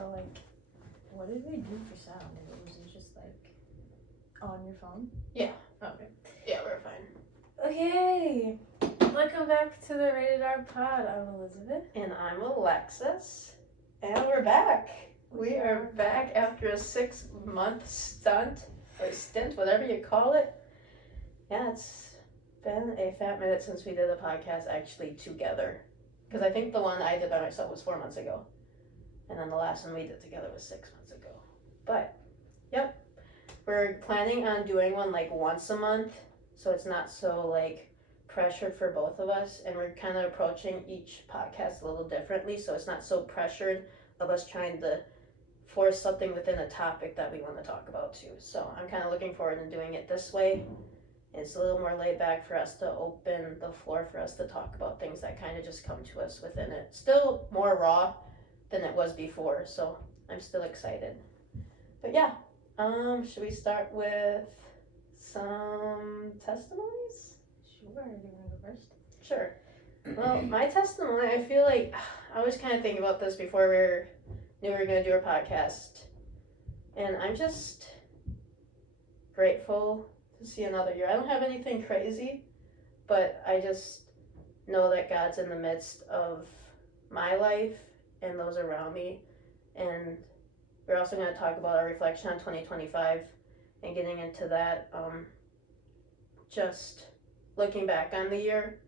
So, like, what did we do for sound? Was it just, like, on your phone? Yeah. Okay. Yeah, we're fine. Okay. Welcome back to the Rated R Pod. I'm Elizabeth. And I'm Alexis. And we're back. We are back after a 6-month stunt, or stint, whatever you call it. Yeah, it's been a fat minute since we did a podcast actually together. Because I think the one I did by myself was 4 months ago. And then the last one we did together was 6 months ago. But, yep. We're planning on doing one like once a month. So it's not so like pressured for both of us. And we're kind of approaching each podcast a little differently. So it's not so pressured of us trying to force something within a topic that we want to talk about too. So I'm kind of looking forward to doing it this way. It's a little more laid back for us to open the floor for us to talk about things that kind of just come to us within it. Still more raw than it was before, so I'm still excited. But yeah, should we start with some testimonies? Sure. Do you want to go first? Sure. Well, my testimony, I feel like I was kind of thinking about this before we knew we were going to do our podcast. And I'm just grateful to see another year. I don't have anything crazy, but I just know that God's in the midst of my life and those around me. And we're also going to talk about our reflection on 2025 and getting into that. Just looking back on the year,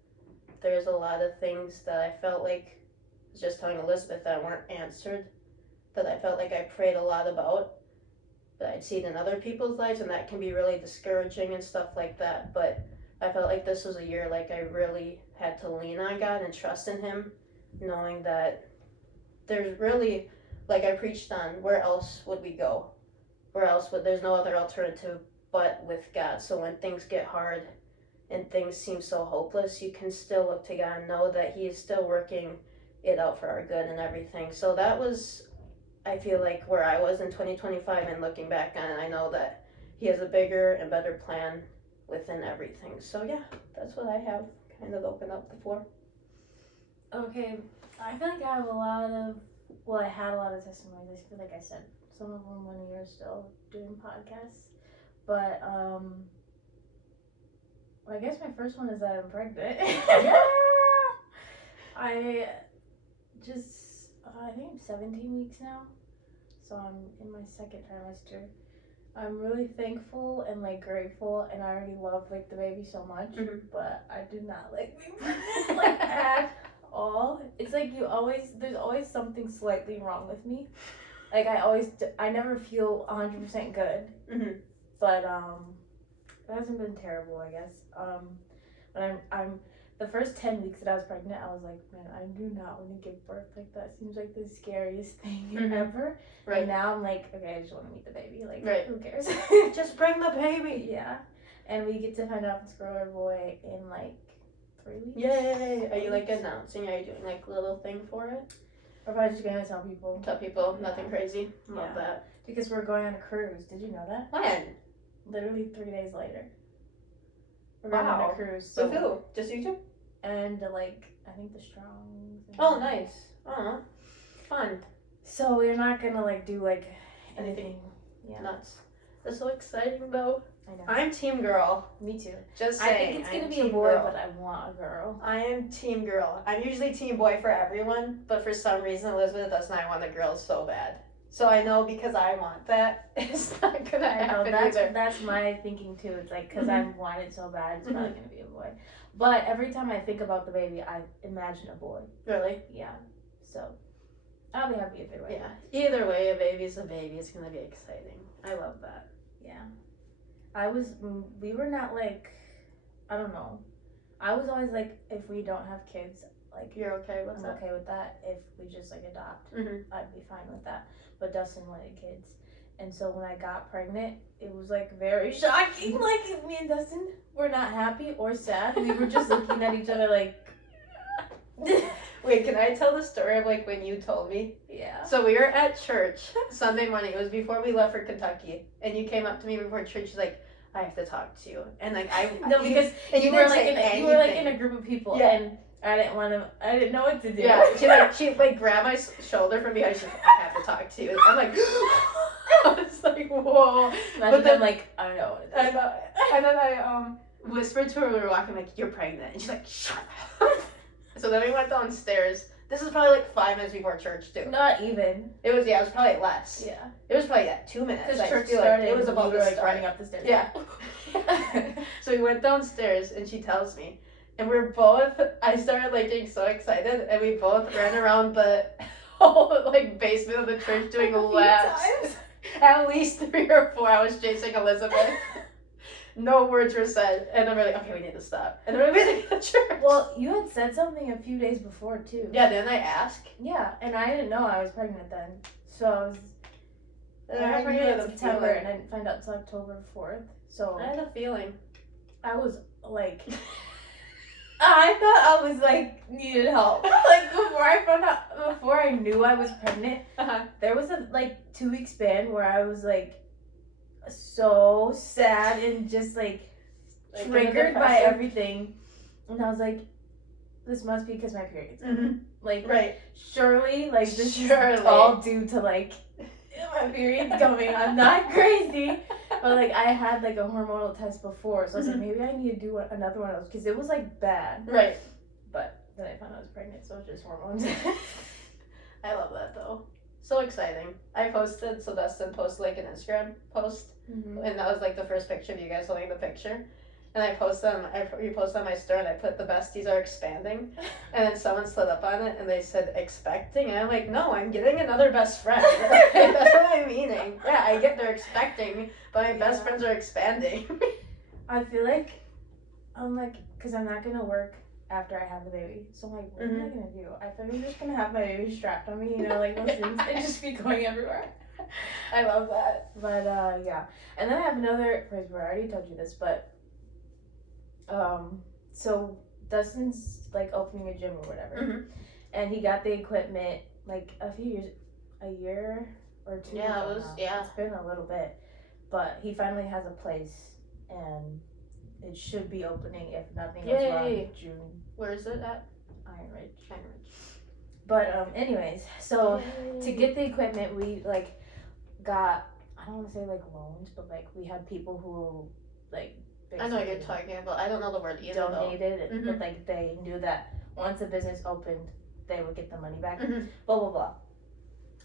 there's a lot of things that I felt like, I was just telling Elizabeth, that weren't answered, that I felt like I prayed a lot about, that I'd seen in other people's lives, and that can be really discouraging and stuff like that. But I felt like this was a year like I really had to lean on God and trust in Him, knowing that there's really, like I preached on, where else would we go? Where else would, there's no other alternative but with God. So when things get hard and things seem so hopeless, you can still look to God and know that He is still working it out for our good and everything. So that was, I feel like, where I was in 2025, and looking back on it, I know that He has a bigger and better plan within everything. So yeah, that's what I have kind of opened up the floor. Okay. I feel like I have I had a lot of testimonies. I feel like I said some of them when we were still doing podcasts. But, I guess my first one is that I'm pregnant. Yeah! I think I'm 17 weeks now. So I'm in my second trimester. I'm really thankful and like grateful, and I already love like the baby so much, but I do not like being pregnant like at all. It's like there's always something slightly wrong with me. Like I never feel 100% good. But it hasn't been terrible, I guess. But I'm the first 10 weeks that I was pregnant, I was like, man, I do not want to give birth. Like, that seems like the scariest thing ever. Right. And now I'm like, okay, I just want to meet the baby. Like, right. Who cares? Just bring the baby. Yeah. And we get to find out if it's girl or boy in like 3 weeks. Yay! Are you like announcing? Are you doing like a little thing for it? We're probably just gonna tell people. Tell people, nothing crazy. Love that. Because we're going on a cruise. Did you know that? When? Literally 3 days later. We're going on a cruise. So with who? Just you two? And like, I think the Strongs. Oh, nice. Fun. So we're not gonna like do like anything. Yeah. Nuts. That's so exciting though. I know. I'm team girl. Me too. Just saying. I think it's gonna be a boy, but I want a girl. I am team girl. I'm usually team boy for everyone, but for some reason Elizabeth does not want a girl so bad. So I know because I want that, it's not gonna happen either. That's my thinking too. It's like, because I want it so bad, it's probably gonna be a boy. But every time I think about the baby, I imagine a boy. Really? Yeah. So I'll be happy either way. Yeah. Either way, a baby's a baby. It's gonna be exciting. I love that. Yeah. We were not like, I don't know. I was always like, if we don't have kids, like, you're okay with I'm that? okay with that. If we just like adopt, I'd be fine with that. But Dustin wanted kids. And so when I got pregnant, it was like very shocking. Like, me and Dustin were not happy or sad. We were just looking at each other like. Wait, can I tell the story of like when you told me? Yeah. So we were at church Sunday morning. It was before we left for Kentucky, and you came up to me before church. She's like, "I have to talk to you," and like because you were like in a group of people, yeah. and I didn't know what to do. Yeah, she grabbed my shoulder from behind. She's like, I have to talk to you. I'm like, I was like, whoa. Imagine them like, I know what it is. I know. And then I whispered to her when we were walking, like, you're pregnant. And she's like, shut up. So then we went downstairs. This is probably like 5 minutes before church too. Not even. It was probably less. Yeah. It was probably 2 minutes. Because I church feel started. It was about we to were like start. running up the stairs. Yeah. So we went downstairs and she tells me, and we're both. I started like getting so excited, and we both ran around the whole like basement of the church doing Like a few laps. times. At least 3 or 4 hours chasing Elizabeth. No words were said, and then we're like, okay, we need to stop. And then we went to the church. Well, you had said something a few days before too. Yeah, didn't I ask? Yeah, and I didn't know I was pregnant then. So I was. I got I pregnant in had a September, feeling. and I didn't find out until October 4th. So I had a feeling. I was like. I thought I was like needed help. Like before I knew I was pregnant, there was a like 2-week span where I was like so sad and just like triggered by everything, and I was like, this must be because my period's Mm-hmm. like Right. surely like this Surely. is all due to like my period's coming. I'm not crazy. But like I had like a hormonal test before, so I was like, maybe I need to do another one of those because it was like bad. Right. But then I found I was pregnant, so it was just hormones. I love that though. So exciting. I posted, so Dustin posted like an Instagram post, Mm-hmm. and that was like the first picture of you guys holding the picture. And I reposted on my story, and I put the besties are expanding. And then someone slid up on it, and they said expecting, and I'm like, no, I'm getting another best friend. That's what I'm meaning. Yeah, I get they're expecting, but my best friends are expanding. I feel like I'm like, because I'm not gonna work after I have the baby, so I'm like, what am I gonna do? I think I'm just gonna have my baby strapped on me, you know, like those things, and just be going everywhere. I love that. But yeah, and then I have another phrase where I already told you this, but so Dustin's like opening a gym or whatever, and he got the equipment like a year or 2 Yeah, ago it was now. It's been a little bit, but he finally has a place, and it should be opening if nothing goes wrong Yay. June. Where is it at? Iron Ridge. Iron Ridge. But anyways, so to Yay. get the equipment, we like got, I don't want to say like loans, but like we had people who like I know what you're talking about. I don't know the word either though. donated, but like they knew that once the business opened, they would get the money back. Blah blah blah.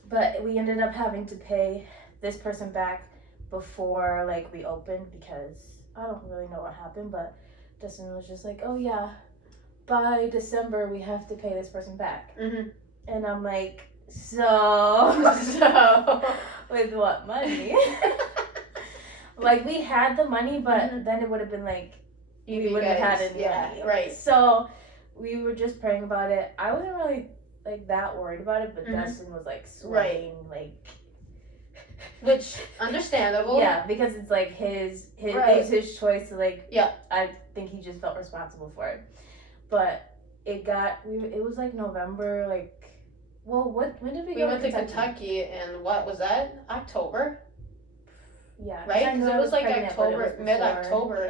But we ended up having to pay this person back before like we opened because I don't really know what happened, but Dustin was just like, oh yeah, by December we have to pay this person back. And I'm like, so with what money? Like we had the money, but then it would have been like we wouldn't have had any money. Right. So we were just praying about it. I wasn't really like that worried about it, but Dustin was like sweating, like. Which understandable. Yeah, because it's like his it was his choice to like. Yeah. I think he just felt responsible for it, but it was like November, like. Well, when did we go? We went to Kentucky, and what was that? October. Yeah. Right? Because it was like pregnant, but it was October, mid-October.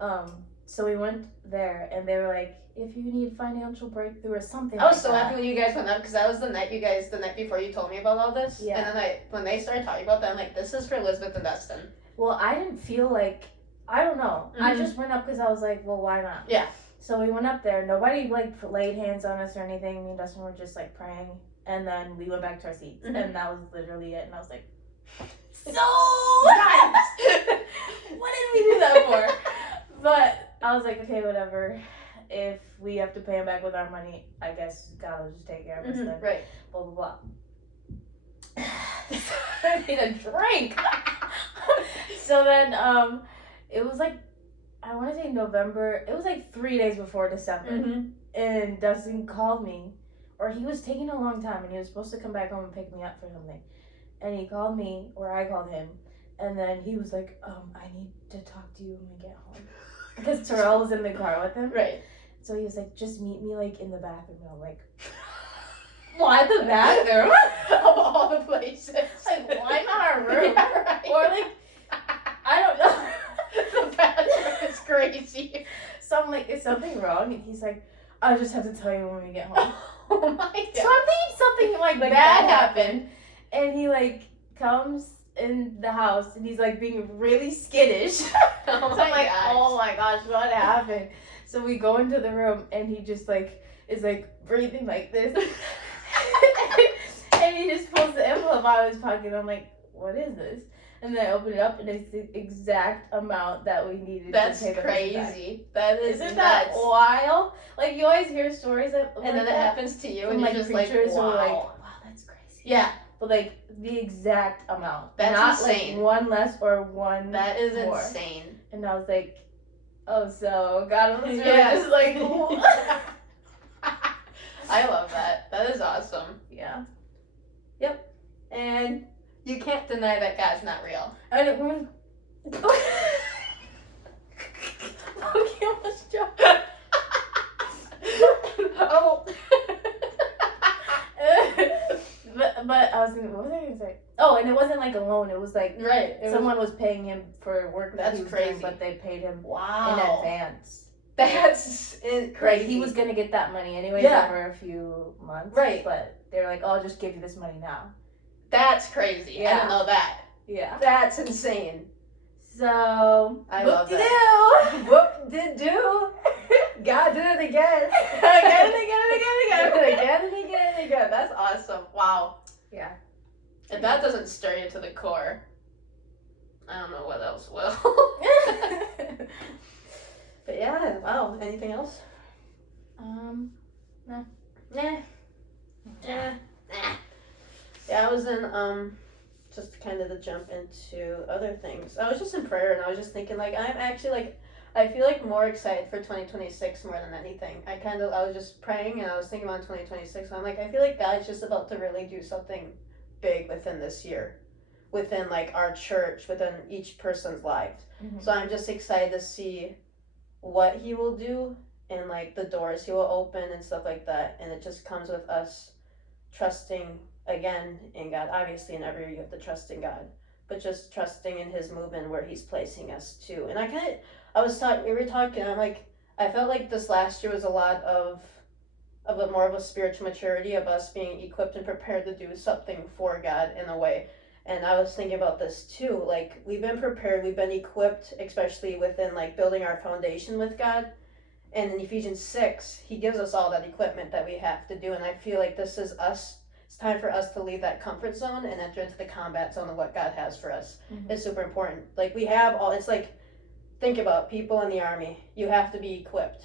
Yeah. So we went there, and they were like, "If you need financial breakthrough or something." I was so happy when you guys went up because that was the night before you told me about all this. Yeah. And then when they started talking about that, I'm like, this is for Elizabeth and Dustin. Well, I didn't feel like, I don't know. I just went up because I was like, well, why not? Yeah. So we went up there. Nobody like laid hands on us or anything. Me and Dustin were just like praying, and then we went back to our seats, and that was literally it. And I was like, so Yes! what did we do that for? But I was like, okay, whatever. If we have to pay him back with our money, I guess God will just take care of us then. Right. Blah blah blah. I need a drink. So then, it was like, I want to say November. It was like 3 days before December, and Dustin called me, or he was taking a long time, and he was supposed to come back home and pick me up for something, and he called me, or I called him, and then he was like, I need to talk to you when we get home, because Terrell was in the car with him. Right. So he was like, just meet me like in the bathroom, and I'm like, why the bathroom? Of all the places. Like, why not our room? Yeah, right. Or like, I don't know. The bathroom is crazy. So I'm like, is something wrong? And he's like, I just have to tell you when we get home. Oh my So god. I'm thinking something like Like bad that happened, and he like comes in the house and he's like being really skittish. Oh So I'm my like, gosh. oh my gosh, what happened? So we go into the room and he just like is like breathing like this, and he just pulls the envelope out of his pocket. I'm like, what is this? And then I open it up and it's the exact amount that we needed That's to pay the person back. crazy. That is Isn't nuts. that wild? Like you always hear stories of And like then it that happens to you, from and like you're just like, preachers who are like, wow. wow, that's crazy. Yeah, But like the exact amount. That's not insane. like one less or one that is more. insane. And I was like, oh, so God was really Yeah. just like, I love that. That is awesome. yeah. And you can't deny that God's not real. I don't want. Okay, almost dropped. Oh. but I was gonna. What was I gonna say? Oh, and it wasn't like a loan. It was like Right. It was, someone was paying him for work that That's he was crazy. doing, but they paid him wow. in advance. That's Like crazy. he was gonna get that money anyways Yeah. over a few months. Right. But they're like, oh, I'll just give you this money now. That's crazy. I Yeah. didn't know that. Yeah. That's insane. So I love that. Whoop did do. God did it again. Again. Again and again and again. That's awesome. Wow. Yeah. If that doesn't stir you to the core, I don't know what else will. But yeah, wow. Anything else? No. Nah. Yeah. Nah. Yeah, I was in just kind of to jump into other things. I was just in prayer and I was just thinking like I'm actually like I feel like more excited for 2026 more than anything. I was just praying and I was thinking about 2026 and I'm like I feel like God's just about to really do something big within this year. Within like our church, within each person's lives. Mhm. So I'm just excited to see what he will do and like the doors he will open and stuff like that. And it just comes with us trusting again in God. Obviously in every year you have to trust in God. But just trusting in his movement where he's placing us too. And we were talking, I'm like, I felt like this last year was a lot of a more of a spiritual maturity of us being equipped and prepared to do something for God in a way. And I was thinking about this too. Like we've been prepared, we've been equipped, especially within like building our foundation with God. And in Ephesians 6, he gives us all that equipment that we have to do. And I feel like this is us. It's time for us to leave that comfort zone and enter into the combat zone of what God has for us. Mhm. It's super important. Like we have all. It's like think about people in the army. You have to be equipped.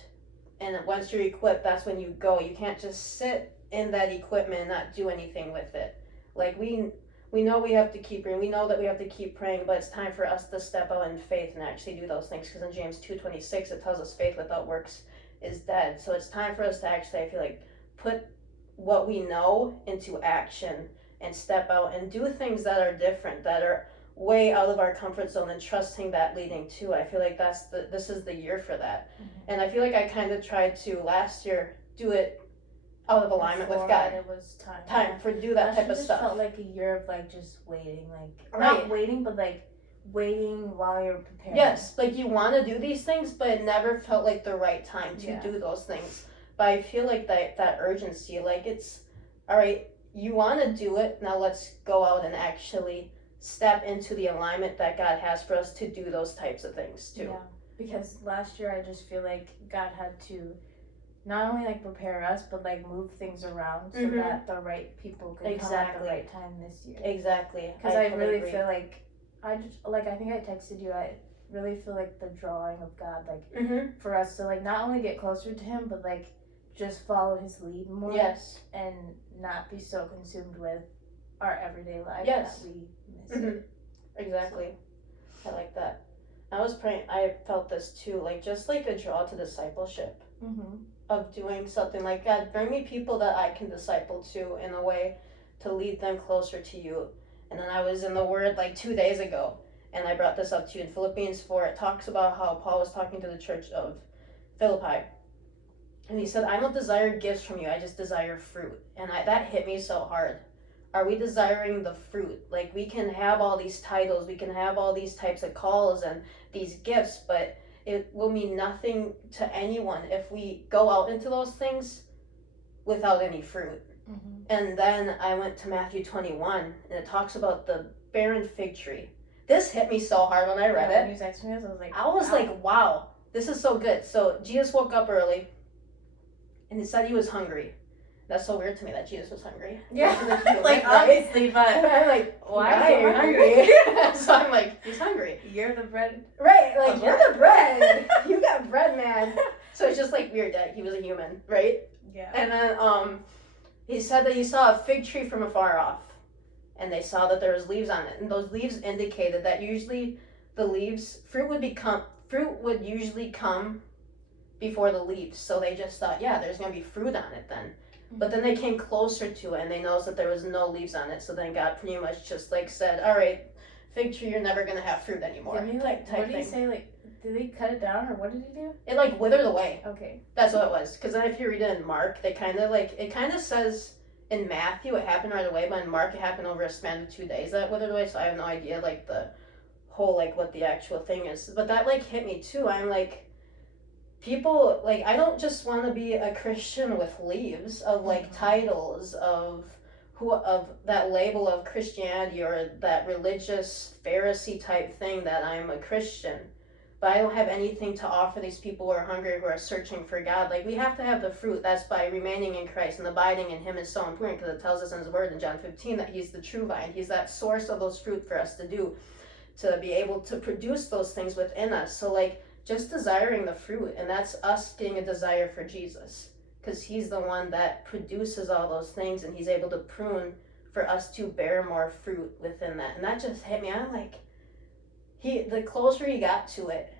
And once you're equipped, that's when you go. You can't just sit in that equipment and not do anything with it. Like we know we have to keep praying. We know that we have to keep praying, but it's time for us to step out in faith and actually do those things. Because in James 2:26, it tells us faith without works is dead. So it's time for us to actually, I feel like, put what we know into action and step out and do things that are different, that are way out of our comfort zone and trusting that leading to. I feel like this is the year for that. Mhm. And I feel like I kind of tried to last year do it out of alignment with Before God. It was time. Time for do that Last type year of just stuff. felt like a year of like just waiting, like Right. not waiting, but like waiting while you're preparing. Yes, like you want to do these things, but it never felt like the right time to Yeah. do those things. But I feel like that urgency, like it's, all right, you want to do it, now let's go out and actually step into the alignment that God has for us to do those types of things too. Yeah, because last year I just feel like God had to not only like prepare us, but like move things around so Mhm. that the right people could come at Exactly. the right time this year. Exactly. Because I totally really agree. feel like I think I texted you. I really feel like the drawing of God, like Mhm. for us to like not only get closer to Him, but like just follow His lead more. Yes. And not be so consumed with our everyday life Yes. that we miss it. Mhm. Exactly. I like that. I was praying. I felt this too, like just like a draw to discipleship. Mm-hmm. Of doing something like God, bring me people that I can disciple to in a way to lead them closer to you. And then I was in the Word like 2 days ago, and I brought this up to you in Philippians 4. It talks about how Paul was talking to the church of Philippi, and he said, "I don't desire gifts from you. I just desire fruit." And that hit me so hard. Are we desiring the fruit? Like we can have all these titles, we can have all these types of calls and these gifts, but it will mean nothing to anyone if we go out into those things without any fruit. And then I went to Matthew 21, and it talks about the barren fig tree. This hit me so hard when I read it. When you texted me, I was like, wow, this is so good. So Jesus woke up early, and he said he was hungry. That's so weird to me that Jesus was hungry. Yeah, Like, like right? obviously, but I'm like, why are you hungry? So I'm like, he's hungry. You're the bread. Right, like, Of you're life. the bread. You got bread, man. So it's just like weird that he was a human, right? Yeah. And then he said that he saw a fig tree from afar off, and they saw that there was leaves on it, and those leaves indicated that usually the leaves fruit would usually come before the leaves. So they just thought, yeah, there's gonna be fruit on it then. But then they came closer to it, and they noticed that there was no leaves on it. So then God pretty much just like said, all right, fig tree, you're never gonna have fruit anymore. Did he like? type What did he thing. say? Like, did they cut it down or what did he do? It like withered away. Okay. That's what it was. Because then if you read it in Mark, they kind of like, it kind of says in Matthew it happened right away, but in Mark it happened over a span of 2 days that withered away. So I have no idea like the whole like what the actual thing is. But that like hit me too. I'm like, people, like, I don't just want to be a Christian with leaves of like titles of that label of Christianity or that religious Pharisee type thing that I'm a Christian. But I don't have anything to offer these people who are hungry, who are searching for God. Like, we have to have the fruit. That's by remaining in Christ, and abiding in Him is so important because it tells us in His Word in John 15 that He's the true vine. He's that source of those fruit for us to do, to be able to produce those things within us. So, like, just desiring the fruit, and that's us getting a desire for Jesus, because He's the one that produces all those things, and He's able to prune for us to bear more fruit within that. And that just hit me. I'm like, the closer he got to it,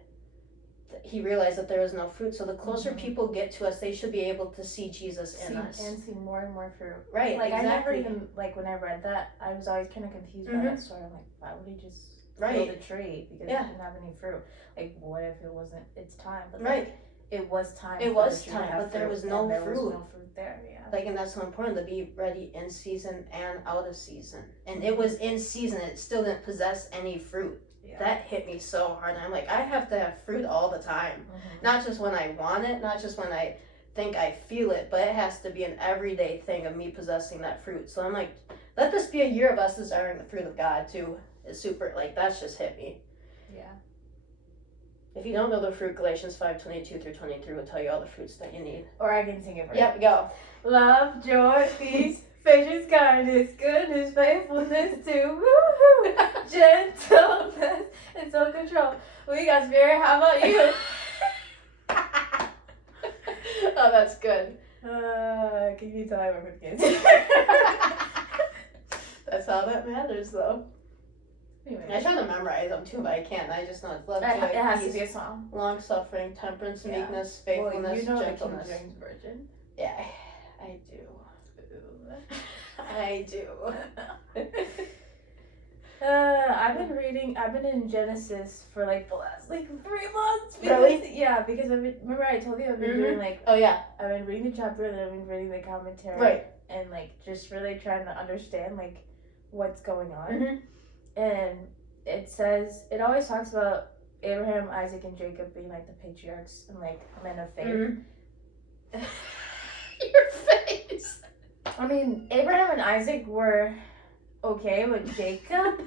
he realized that there was no fruit. So the closer people get to us, they should be able to see Jesus in us. And see more and more fruit. Right, Like, exactly. I never even, like, when I read that, I was always kind of confused by that story. I'm like, why would he just kill the tree because it didn't have any fruit? Like, what if it wasn't its time? But like, it was time. It was time, but there was no fruit. There was no fruit there, yeah. Like, and that's so important, to be ready in season and out of season. And it was in season, and it still didn't possess any fruit. Yeah. That hit me so hard. I'm like, I have to have fruit all the time. Not just when I want it, not just when I think I feel it, but it has to be an everyday thing of me possessing that fruit. So I'm like, let this be a year of us desiring the fruit of God too. It's super, like, that's just hit me. Yeah. If you don't know the fruit, Galatians 5:22-23 will tell you all the fruits that you need. Or I can sing it for you. Yep, go. Love, joy, peace, patience, kindness, goodness, faithfulness, too. Woo-hoo. Gentleness and self-control. We got spirit. How about you? Oh, that's good. Can you tell I work with kids? That's all that matters, though. Anyway. I try to memorize them too, but I can't. I just know it's love, joy, It has peace, to be a song. long suffering, temperance, Yeah. meekness, faithfulness, Well, you know gentleness. the King James Version. Yeah, I do. I do. I've been in Genesis for like the last like 3 months. Because, Really? Yeah, because remember I told you I've been doing like, Oh yeah. I've been reading the chapter and then I've been reading the commentary. Right. And like just really trying to understand like what's going on. Mm-hmm. And it always talks about Abraham, Isaac, and Jacob being like the patriarchs and like men of faith. Mm-hmm. Your face. I mean, Abraham and Isaac were okay, but Jacob,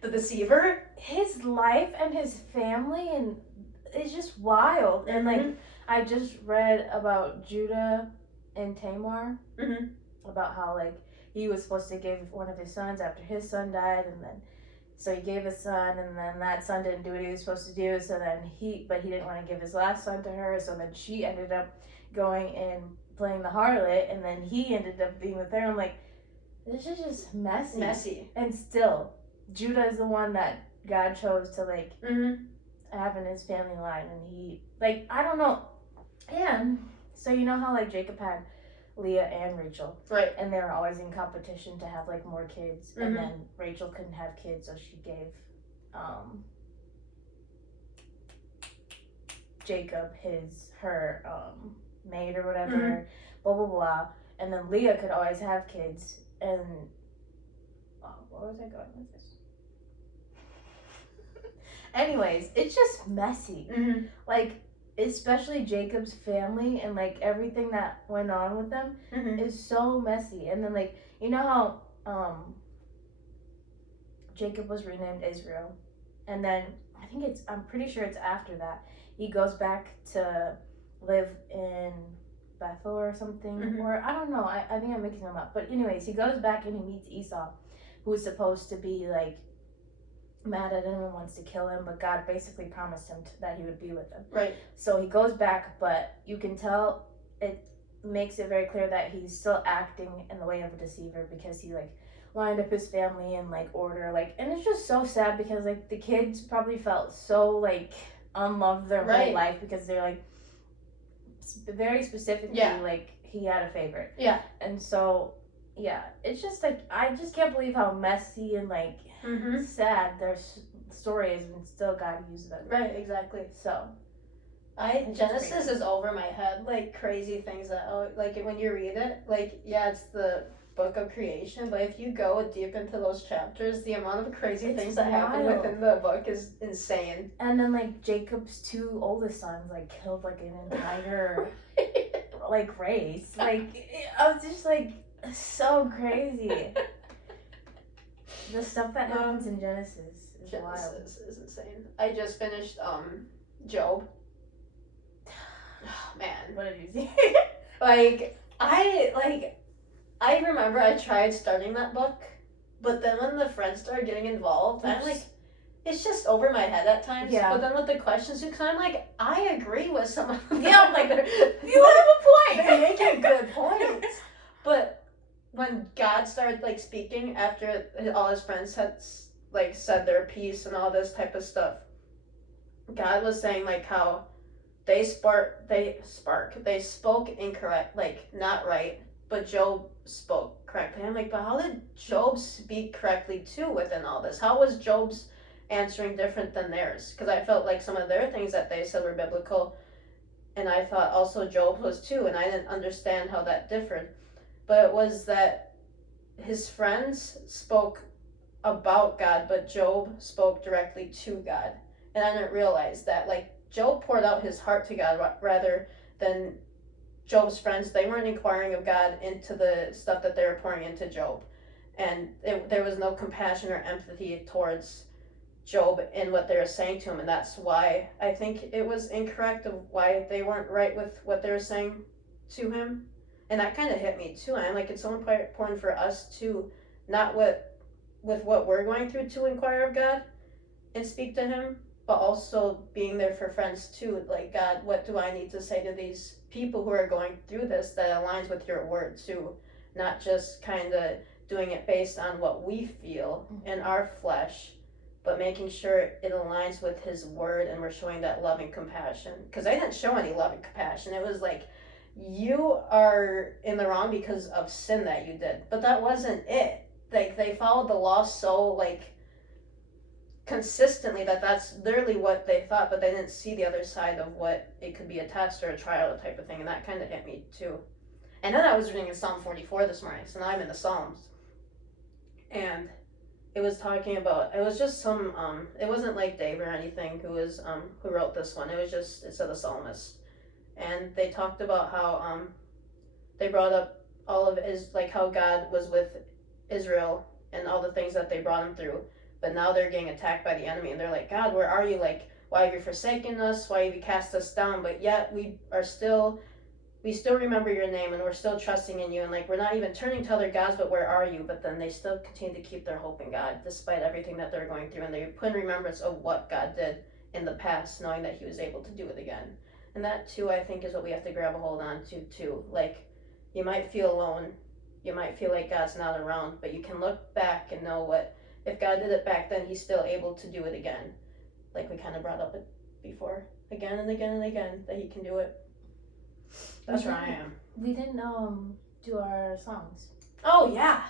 The deceiver. his life and his family, and it's just wild. And like, I just read about Judah and Tamar, about how like he was supposed to give one of his sons after his son died, and then so he gave his son, and then that son didn't do what he was supposed to do. So then he didn't want to give his last son to her. So then she ended up going and playing the harlot, and then he ended up being with her. I'm like, this is just messy. Messy. And still, Judah is the one that God chose to like have in his family line, and he like, I don't know. And so you know how like Jacob had Leah and Rachel, Right. and they were always in competition to have like more kids, and then Rachel couldn't have kids, so she gave Jacob her maid or whatever, blah blah blah, and then Leah could always have kids. And where was I going with this? Anyways, it's just messy. Mm-hmm. Like, especially Jacob's family and like everything that went on with them Mm-hmm. is so messy. And then like you know how Jacob was renamed Israel, and then I'm pretty sure it's after that he goes back to live in Bethel or something, or I don't know. I think I'm mixing them up. But anyways, he goes back and he meets Esau, who is supposed to be like mad at him and wants to kill him, but God basically promised him that he would be with him. Right. So he goes back, but you can tell it makes it very clear that he's still acting in the way of a deceiver because he like lined up his family in like order, like, and it's just so sad because like the kids probably felt so like unloved their whole life because they're like very specifically like he had a favorite. Yeah. And so yeah, it's just like I just can't believe how messy and like sad their story is, and still God used them. Right, exactly. So, Genesis is over my head, like crazy things that like when you read it, like yeah, it's the book of creation, but if you go deep into those chapters, the amount of crazy things that happen within the book is insane. And then like Jacob's 2 oldest sons like killed like an entire like race. Like I was just like so crazy. The stuff that happens in Genesis is wild. Genesis is insane. I just finished Job. Oh, man, what did you see? I remember I tried starting that book, but then when the friends started getting involved, I'm like, it's just over my head at times. Yeah. But then with the questions, because I'm like, I agree with some of them. Yeah, I'm like, you have a point. They're making good points. But when God started like speaking after all his friends had like said their piece and all this type of stuff, God was saying like how they spoke incorrect, like not right, but Job spoke correctly. I'm like, but how did Job speak correctly too within all this? How was Job's answering different than theirs? Because I felt like some of their things that they said were biblical, and I thought also Job was too, and I didn't understand how that differed. But it was that his friends spoke about God, but Job spoke directly to God. And I didn't realize that, like, Job poured out his heart to God rather than Job's friends. They weren't inquiring of God into the stuff that they were pouring into Job. And there was no compassion or empathy towards Job in what they were saying to him. And that's why I think it was incorrect of why they weren't right with what they were saying to him. And that kind of hit me too. I'm like, it's so important for us to not with what we're going through to inquire of God and speak to him, but also being there for friends too. Like, God, what do I need to say to these people who are going through this that aligns with your word too? Not just kind of doing it based on what we feel in our flesh, but making sure it aligns with his word and we're showing that love and compassion. Because I didn't show any love and compassion. It was like, you are in the wrong because of sin that you did. But that wasn't it. Like, they followed the law so, like, consistently that's literally what they thought, but they didn't see the other side of what it could be a test or a trial type of thing, and that kind of hit me too. And then I was reading in Psalm 44 this morning, so now I'm in the Psalms. And it was talking about, it was just some, it wasn't like Dave or anything who wrote this one. It was just, it said a psalmist. And they talked about how they brought up all of like how God was with Israel and all the things that they brought him through, but now they're getting attacked by the enemy, and they're like, God, where are you? Like, why have you forsaken us? Why have you cast us down? But yet we still remember your name, and we're still trusting in you, and like, we're not even turning to other gods, but where are you? But then they still continue to keep their hope in God despite everything that they're going through, and they put in remembrance of what God did in the past, knowing that he was able to do it again. And that too, I think, is what we have to grab a hold on to too. Like, you might feel alone, you might feel like God's not around, but you can look back and know what, if God did it back then, he's still able to do it again. Like we kind of brought up it before, again and again and again, that he can do it. That's where I am. We didn't do our songs. Oh yeah.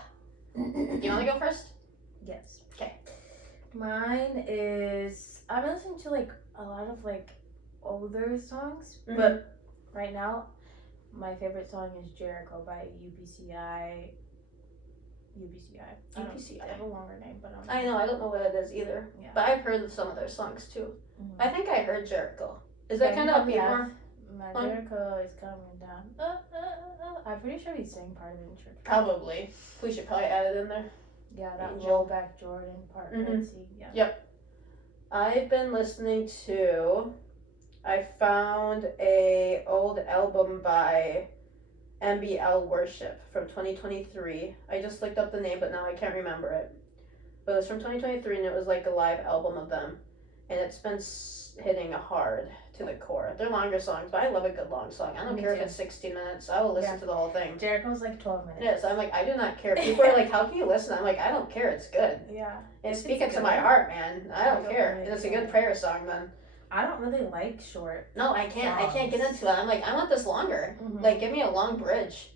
You want to go first? Yes. Okay. Mine is, I've been listening to like a lot of like older songs, but right now my favorite song is Jericho by UPCI. UPCI. I UPCI. have a longer name, but I know, I don't know what it is either. Yeah. But I've heard of some of their songs too. Mhm. I think I heard Jericho. Is that kind of upbeat more? My fun? Jericho is coming down. I'm pretty sure he sang part of it in church. Probably. We should probably add it in there. Yeah, that Angel. roll back Jordan part. Mhm. Let's see. Yeah. Yep. I've been listening to. I found a old album by MBL Worship from 2023. I just looked up the name, but now I can't remember it. But it was from 2023, and it was like a live album of them, and it's been hitting hard to the core. They're longer songs, but I love a good long song. I don't Me care if too. it's 16 minutes. I will listen Yeah. to the whole thing. Jericho's like 12 minutes. Yes, I'm like, I do not care. People are like, how can you listen? I'm like, I don't care. It's good. Yeah. It's It's speaking to good. my heart, man. I don't don't care. really And it's a care. good prayer song, then. I don't really like short. No, I can't get into it. I'm like, I want this longer. Mhm. Like, give me a long bridge.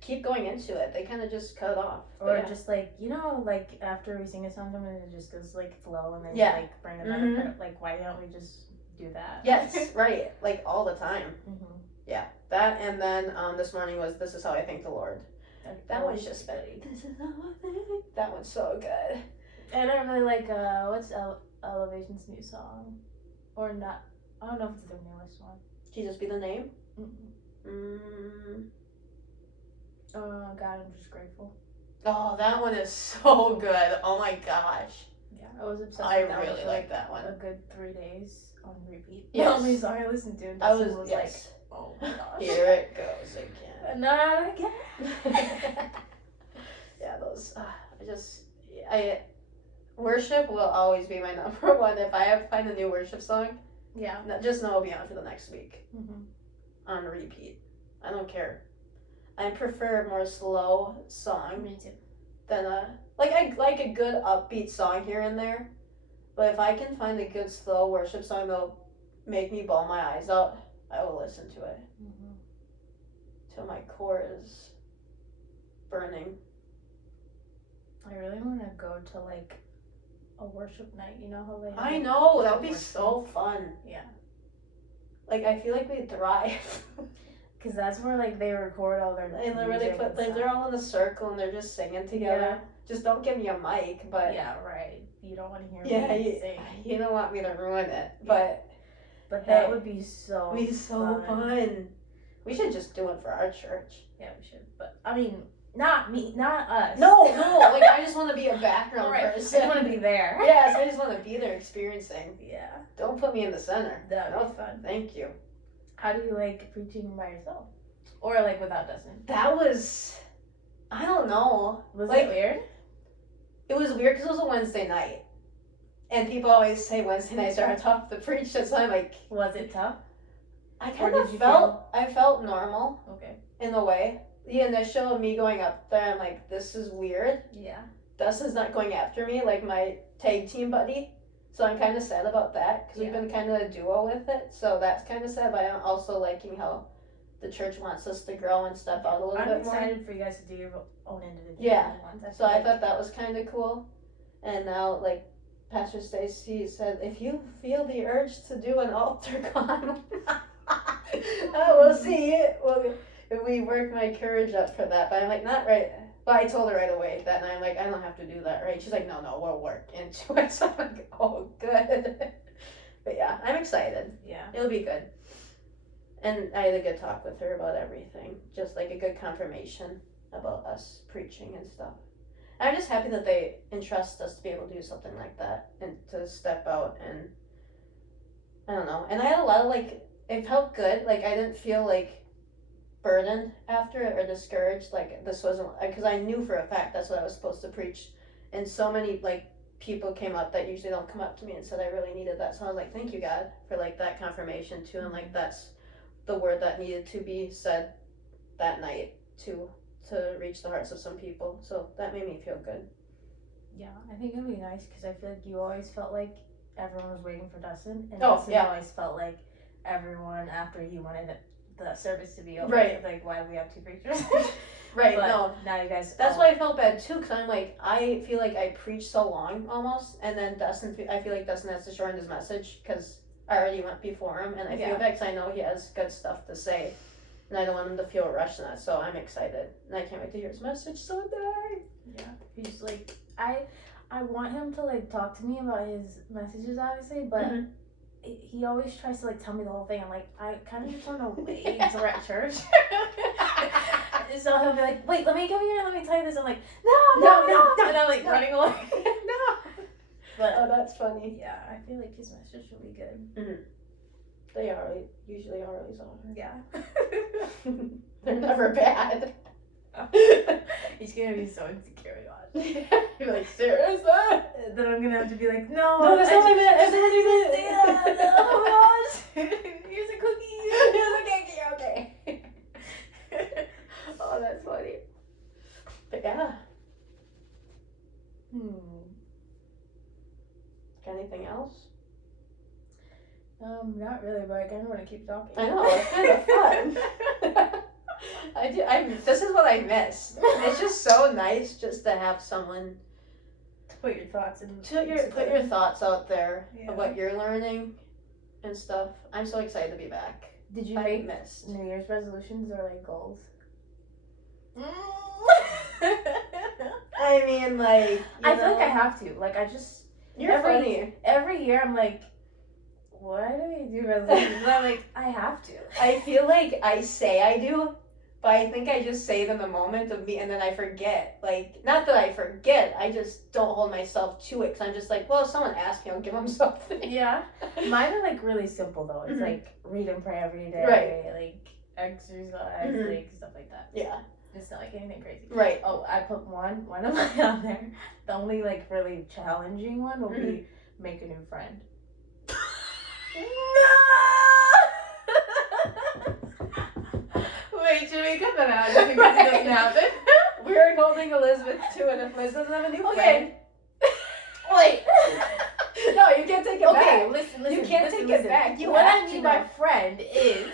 Keep going into it. They kind of just cut it off. But Or yeah. just like, you know, like after we sing a song, and it just goes like flow, and then Yeah. you like bring another Mhm. part. Like, why don't we just do that? Yes, right. Like, all the time. Mm-hmm. Yeah. That, and then this morning was This Is How I Thank the Lord. That one's just been, This Is How I Thank. That one's so good. And I really like, what's Elevation's new song? Or not. I don't know if it's their newest one. Jesus Be the Name. Mm-mm. God, I'm just grateful. Oh, that one is so good. Oh my gosh. Yeah, I was obsessed I with that one really for like that one. a good 3 days on repeat. Yes. The only song I listened to, and I Dustin was, like, yes. oh my gosh. Here it goes again. Not again. Yeah, those. Worship will always be my number one. If I have to find a new worship song, Yeah. just know it'll be on for the next week Mm-hmm. on repeat. I don't care. I prefer a more slow song Me too. than I like a good upbeat song here and there. But if I can find a good slow worship song that'll make me bawl my eyes out, I will listen to it Mm-hmm. till my core is burning. I really want to go to like a worship night. You know how they. I have know, that would be worship so nights? fun. Yeah. Like, I feel like we'd thrive. Cause that's where like they record all their. They literally music put, and like, stuff. they're all in a circle and they're just singing together. Yeah. Just don't give me a mic, but Yeah, right. You don't want to hear yeah, me you, sing. you don't want me to ruin it, but But hey, that would be so. it'd be so fun. We should just do it for our church. Yeah, we should. But I mean, not me, not us. No, like, I just want to be a background Right. I person. just want to be there. Yes, I just want to be there experiencing. Yeah, Don't put me in the center. that'd No, be fun. thank you. How do you like preaching by yourself, or like without Dustin? That was, I don't know. Was Like, it weird? it was weird because it was a Wednesday night. And people always say Wednesday nights are tough to preach, so I'm like, Was it tough? I Or kind did of you I felt normal Okay. in a way. The initial of me going up there, I'm like, this is weird. Yeah. Dustin's not going after me like my tag team buddy. So I'm kind of sad about that because we've Yeah. been kind of a duo with it. So that's kind of sad, but I'm also liking how the church wants us to grow and step out a little I'm bit more. excited for you guys to do your own individual Yeah. ones. So I thought that was kind of cool. And now, like, Pastor Stacy said, if you feel the urge to do an altar call, we'll see. Well, we work my courage up for that. But I'm like, not right. But I told her right away that night, I'm like, I don't have to do that, right? She's like, no, we'll work into it. So I'm like, oh, good. But yeah, I'm excited. Yeah. It'll be good. And I had a good talk with her about everything. Just like a good confirmation about us preaching and stuff. I'm just happy that they entrust us to be able to do something like that and to step out and I don't know. And I had a lot of like, it felt good. Like I didn't feel like burdened after it or discouraged. Like this wasn't, because I knew for a fact that's what I was supposed to preach. And so many like people came up that usually don't come up to me and said I really needed that. So I was like, thank you God for like that confirmation too. And like that's the word that needed to be said that night to reach the hearts of some people. So that made me feel good. Yeah, I think it'd be nice because I feel like you always felt like everyone was waiting for Dustin, and Oh, Dustin yeah. always felt like everyone after he wanted the service to be over. Right. Like, why do we have two preachers? Right, But no. now you guys. That's why I felt bad too, because I'm like, I feel like I preached so long almost, and then Dustin, I feel like Dustin has to shorten his message because I already went before him, and I Yeah. feel bad because I know he has good stuff to say, and I don't want him to feel rushed in that, so I'm excited, and I can't wait to hear his message Sunday. Yeah. He's like, I want him to like talk to me about his messages, obviously, but he always tries to like tell me the whole thing. I'm like, I kind of just want to wait until we're at church. So he'll be like, wait, let me come here, let me tell you this. I'm like, no. And I'm like running away. No. But Oh, that's funny. yeah, I feel like his message will be good. Mm-hmm. They usually always are. Yeah. They're never bad. He's gonna be so insecure. You're like, seriously? Then I'm gonna have to be like, no, that's not what I meant. That's not what I meant. Yeah, oh my gosh. Here's a cookie. Here's a cookie. Okay. Oh, that's funny. But yeah. Anything else? Not really, but I kind of want to keep talking. I know, it's kind of fun. This is what I miss. It's just so nice just to have someone to put your thoughts in. Put your thoughts out there Yeah. of what you're learning and stuff. I'm so excited to be back. Did you I make missed. New Year's resolutions or like goals? I mean, like, I feel like I have to. Like, I just You're funny. every year I'm like, why do we do resolutions? I'm like, I have to. I feel like I say I do, but I think I just say it in the moment of me, and then I forget. Like, not that I forget, I just don't hold myself to it, because I'm just like, well, if someone asks me, I'll give them something. Yeah. Mine are, like, really simple, though. It's, Mhm. like, read and pray every day. Right. Like, exercise, like, stuff like that. Yeah. It's not, like, anything crazy. Right. Oh, I put one of mine on there. The only, like, really challenging one will be make a new friend. Wait, should we cut that out? Just in case it doesn't happen? We're holding Elizabeth to it if Liz doesn't have a new friend. Wait. No, you can't take it back. Okay, listen. You can't take it back. You what have I to mean know. by friend is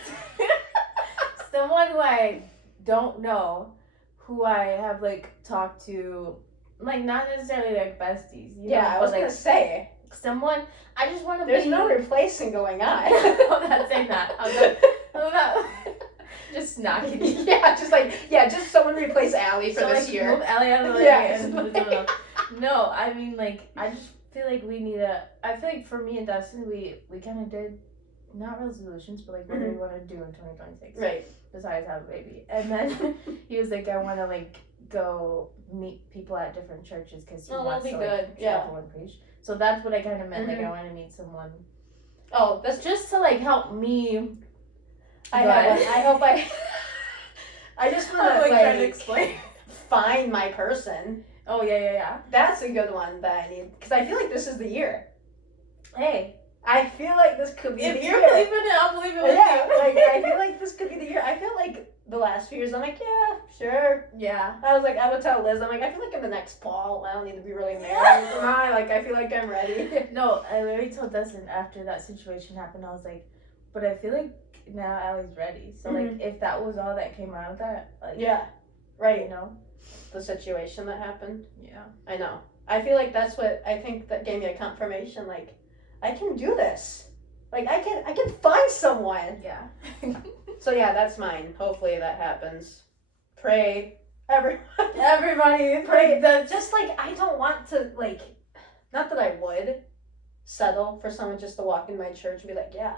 someone who I don't know, who I have like talked to, like not necessarily like besties. You know, I was but, gonna say. someone. I just want to. There's no replacing going on. I'm not saying that. I'm not just knocking you. Just someone replace Allie for So, this like, year. move Ellie out of the way. Yeah. And no, I mean like I just feel like we need I feel like for me and Dustin, we kind of did not resolutions, but like what do we want to do in 2026? Right. Besides have a baby, and then he was like, I want to like go meet people at different churches because he wants to like travel and preach. So that's what I kind of meant. Like I want to meet someone. Oh, that's Just to like help me. I just want to I'm like trying to explain. find my person. Oh yeah. That's a good one that I need, because I feel like this is the year. Hey, I feel like this could be if the you're year. believing it, I'll believe it with Yeah, you. like I feel like this could be the year. I feel like the last few years, I'm like, yeah, sure. Yeah. I would tell Liz, I'm like, I feel like in the next fall, I don't need to be really married. I feel like I'm ready. No, I literally told Dustin after that situation happened, I was like, but I feel like now Allie's ready. So like, if that was all that came out of that, like, Yeah, right. you know, The situation that happened. yeah. I know. I feel like that's what I think that gave me a confirmation. Like, I can do this. Like, I can find someone. Yeah. So yeah, that's mine. Hopefully that happens. Pray, Everybody pray. that's Just like, I don't want to, like, not that I would settle for someone just to walk in my church and be like, yeah,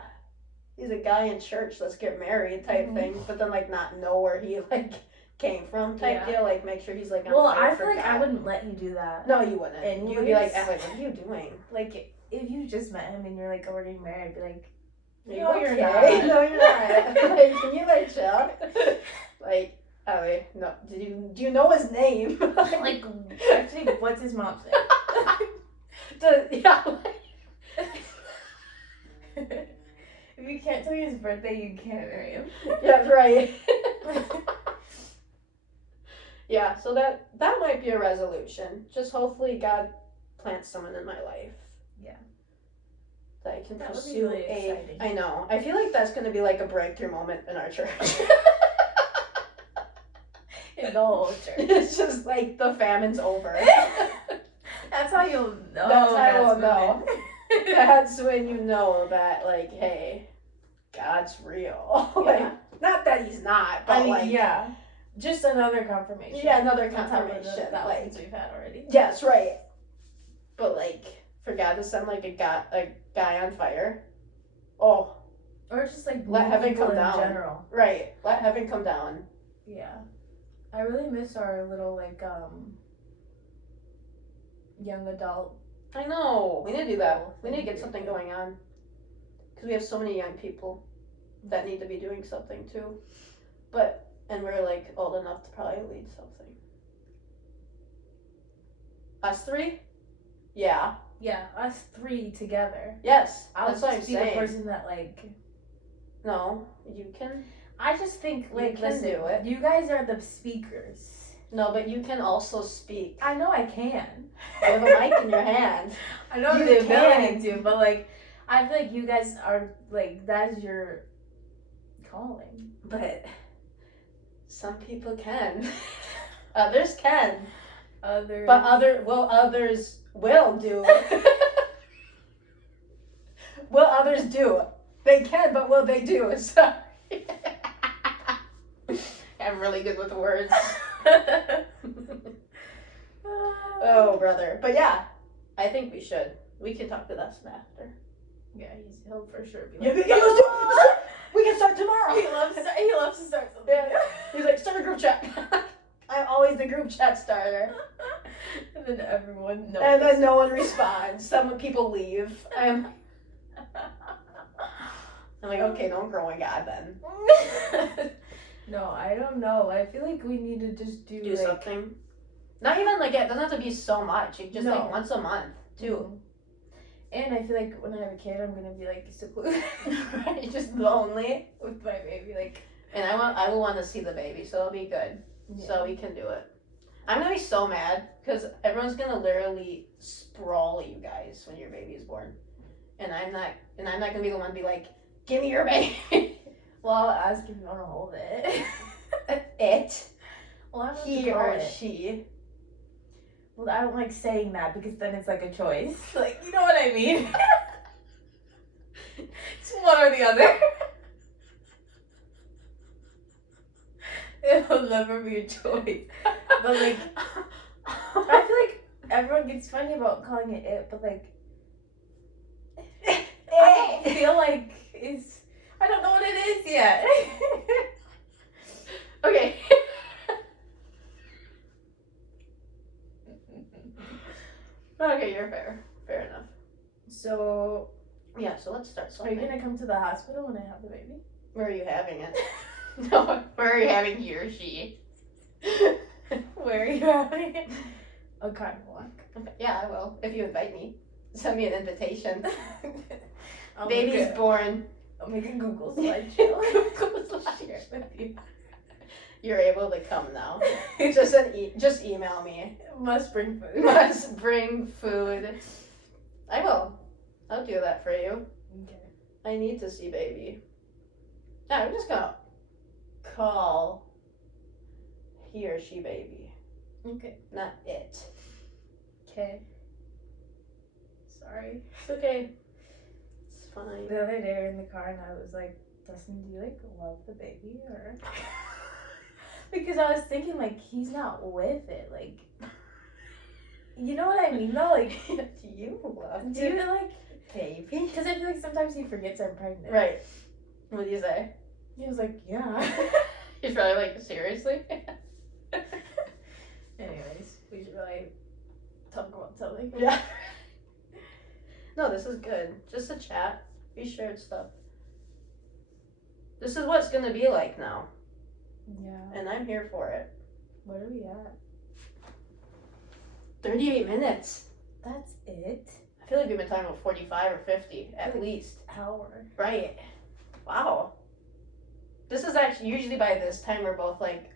he's a guy in church, let's get married type thing. But then like not know where he like came from type deal. Like make sure he's like on fire I for feel like God. I wouldn't let you do that. No, you wouldn't. And You'd be like, Allie, what are you doing? Like if you just met him and you're like already married, I'd be like, No, you're okay. not. No, you're not. Like, can you like chill? Like, Allie, no. Do you know his name? like actually, what's his mom's name? If you can't tell me his birthday, you can't marry him. Yeah, right. Yeah, so that might be a resolution. Just hopefully God plants someone in my life. Yeah. That I can That would be pursue really exciting. I know. I feel like that's gonna be like a breakthrough moment in our church. In the whole church. It's just like the famine's over. That's how you'll know. That's how you'll God's know. moving. That's when you know that, like, hey, God's real. Like, Yeah. not that he's not, but I mean, like, yeah. Just another confirmation. Yeah, another On top of the confirmation. thousands we've had already. Yes, right. But like, for God to send like a guy on fire. Oh, Or just like let heaven people come in down. general. Right. Let heaven come down. Yeah. I really miss our little like young adult. I know. We need to do that. We need to get something going on. Because we have so many young people that need to be doing something too. And we're like old enough to probably lead something. Us three? Yeah. Yeah, us three together. Yes. I'll That's what I'm just be saying. the person that like. No, you can. I just think like can listen, do it. you guys are the speakers. No, but you can also speak. I know I can. You have a mic in your hand. I know I have You the ability can. to, but like I feel like you guys are like that's your calling. But some people can. Others can. Others. But others will do. Will others do? They can, but will they do? Sorry. I'm really good with words. Oh, brother. But yeah, I think we should. We can talk to Dustin after. Yeah, he'll for sure be Yeah, like. let's do it. We can start tomorrow. He loves to start something. Yeah. He's like, start a group chat. I'm always the group chat starter. And then everyone knows. And then no one responds. Some people leave. I'm like, okay, don't grow in God then. No, I don't know. I feel like we need to just do like, something. Not even like it doesn't have to be so much. It just No. like once a month too. And I feel like when I have a kid, I'm gonna be like secluded, Right? Just lonely. with my baby. Like, And I will want to see the baby, so it'll be good. So we can do it. I'm gonna be so mad because everyone's gonna literally sprawl you guys when your baby is born, and I'm not gonna be the one to be like, give me your baby. Well, I'll ask if you want to hold it. It. Well, I don't know what He to call or it. she. Well, I don't like saying that because then it's like a choice. Like, you know what I mean? It's one or the other. It'll never be a choice. But like, I feel like everyone gets funny about calling it, but like, I don't feel like it's. I don't know what it is yet. Okay. Okay, you're fair. Fair enough. So, Yeah, so let's start are something. you gonna come to the hospital when I have the baby? Where are you having it? No, where are you having he or she? Where are you having it? A carnival walk. Okay, yeah, I will. If you invite me. Send me an invitation. I'll Baby's make born. I'll make a Google slideshow. Google Share it with you. You're able to come now. Just email me. Must bring food. Must bring food. I will. I'll do that for you. Okay. I need to see baby. Yeah, I'm just gonna call he or she baby, Okay. not it. Okay. Sorry. It's okay. It's fine. The other day we were in the car and I was like, Dustin, do you like love the baby or? Because I was thinking like he's not with it, like. You know what I mean though, like. Do you love Do you like? baby? Because I feel like sometimes he forgets I'm pregnant. Right. What do you say? He was like, yeah. He's probably like, seriously? Anyways, we should really talk about something. Yeah. No, this is good. Just a chat. We shared stuff. This is what it's gonna be like now, Yeah. and I'm here for it. Where are we at? 38 minutes. That's it? I feel like we've been talking about 45 or 50 at Like- least. Hour. Right. Wow. This is actually usually by this time we're both like,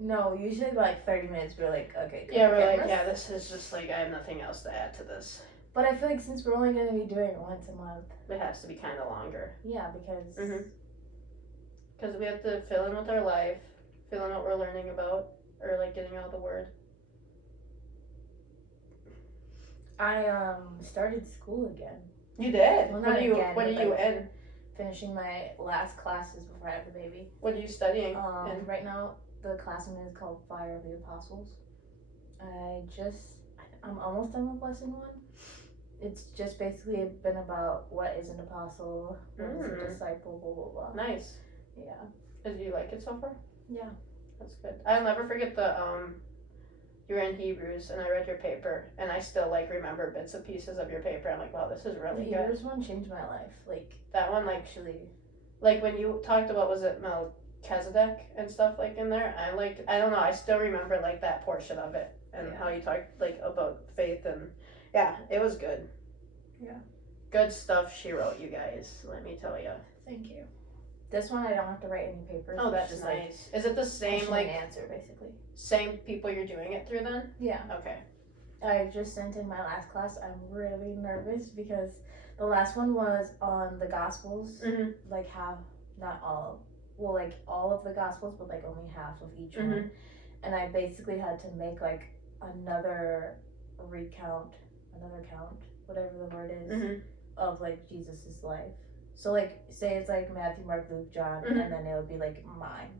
No, usually by like 30 minutes we're like, okay. cut yeah, the we're like, camera. yeah, this is just like I have nothing else to add to this. But I feel like since we're only going to be doing it once a month, It has to be kind of longer yeah, because because we have to fill in with our life, fill in what we're learning about, or like getting out the word. I started school again, You did. Well, what not are you? again, What are but, you like, in? finishing my last classes before I have the baby. What are you studying? in? Right now, the class I'm in is called Fire of the Apostles. I'm almost done with lesson 1. It's just basically been about what is an apostle, what is a disciple, blah blah blah. Nice. Yeah. Did you like it so far? Yeah. That's good. I'll never forget you were in Hebrews and I read your paper and I still like remember bits and pieces of your paper. I'm like, wow, this is really The good. Hebrews one changed my life. Like That one, like actually. Like when you talked about, was it Melchizedek and stuff like in there? I don't know, I still remember like that portion of it and how you talked like about faith and yeah, it was good. Yeah. Good stuff she wrote, you guys. Let me tell you. Thank you. This one I don't have to write any papers. Oh, that's just nice. Is it the same like answer basically? same people you're doing it through then? Yeah. Okay. I just sent in my last class. I'm really nervous because the last one was on the Gospels, like half, not all, well, like all of the Gospels, but like only half of each one. And I basically had to make like another count, whatever the word is, of like Jesus's life. So like, say it's like Matthew, Mark, Luke, John, and then it would be like mine.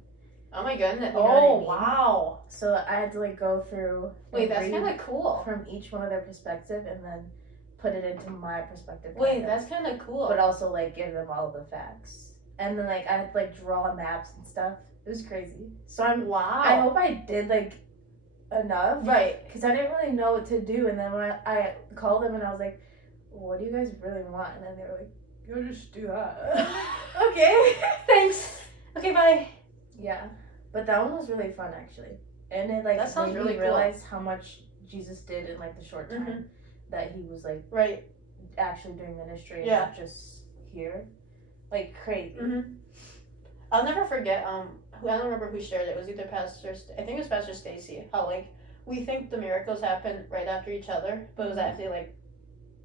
Oh my goodness! You know what I mean? Wow! So I had to like go through. Wait, that's kind of cool. From each one of their perspective, and then put it into my perspective. Wait, that's kind of cool. But also like give them all the facts, and then like I had to like draw maps and stuff. It was crazy. So I hope I did like enough. Right. Because I didn't really know what to do, and then when I called them and I was like, "What do you guys really want?" And then they were like, "Go just do that." Okay. Thanks. Okay, bye. Yeah. But that one was really fun actually, and it like that sounds made really me realize how much Jesus did in like the short time that he was like actually doing ministry and not just here, like crazy. I'll never forget. I don't remember who shared it. It was either I think it was Pastor Stacy. How like we think the miracles happen right after each other, but it was actually like,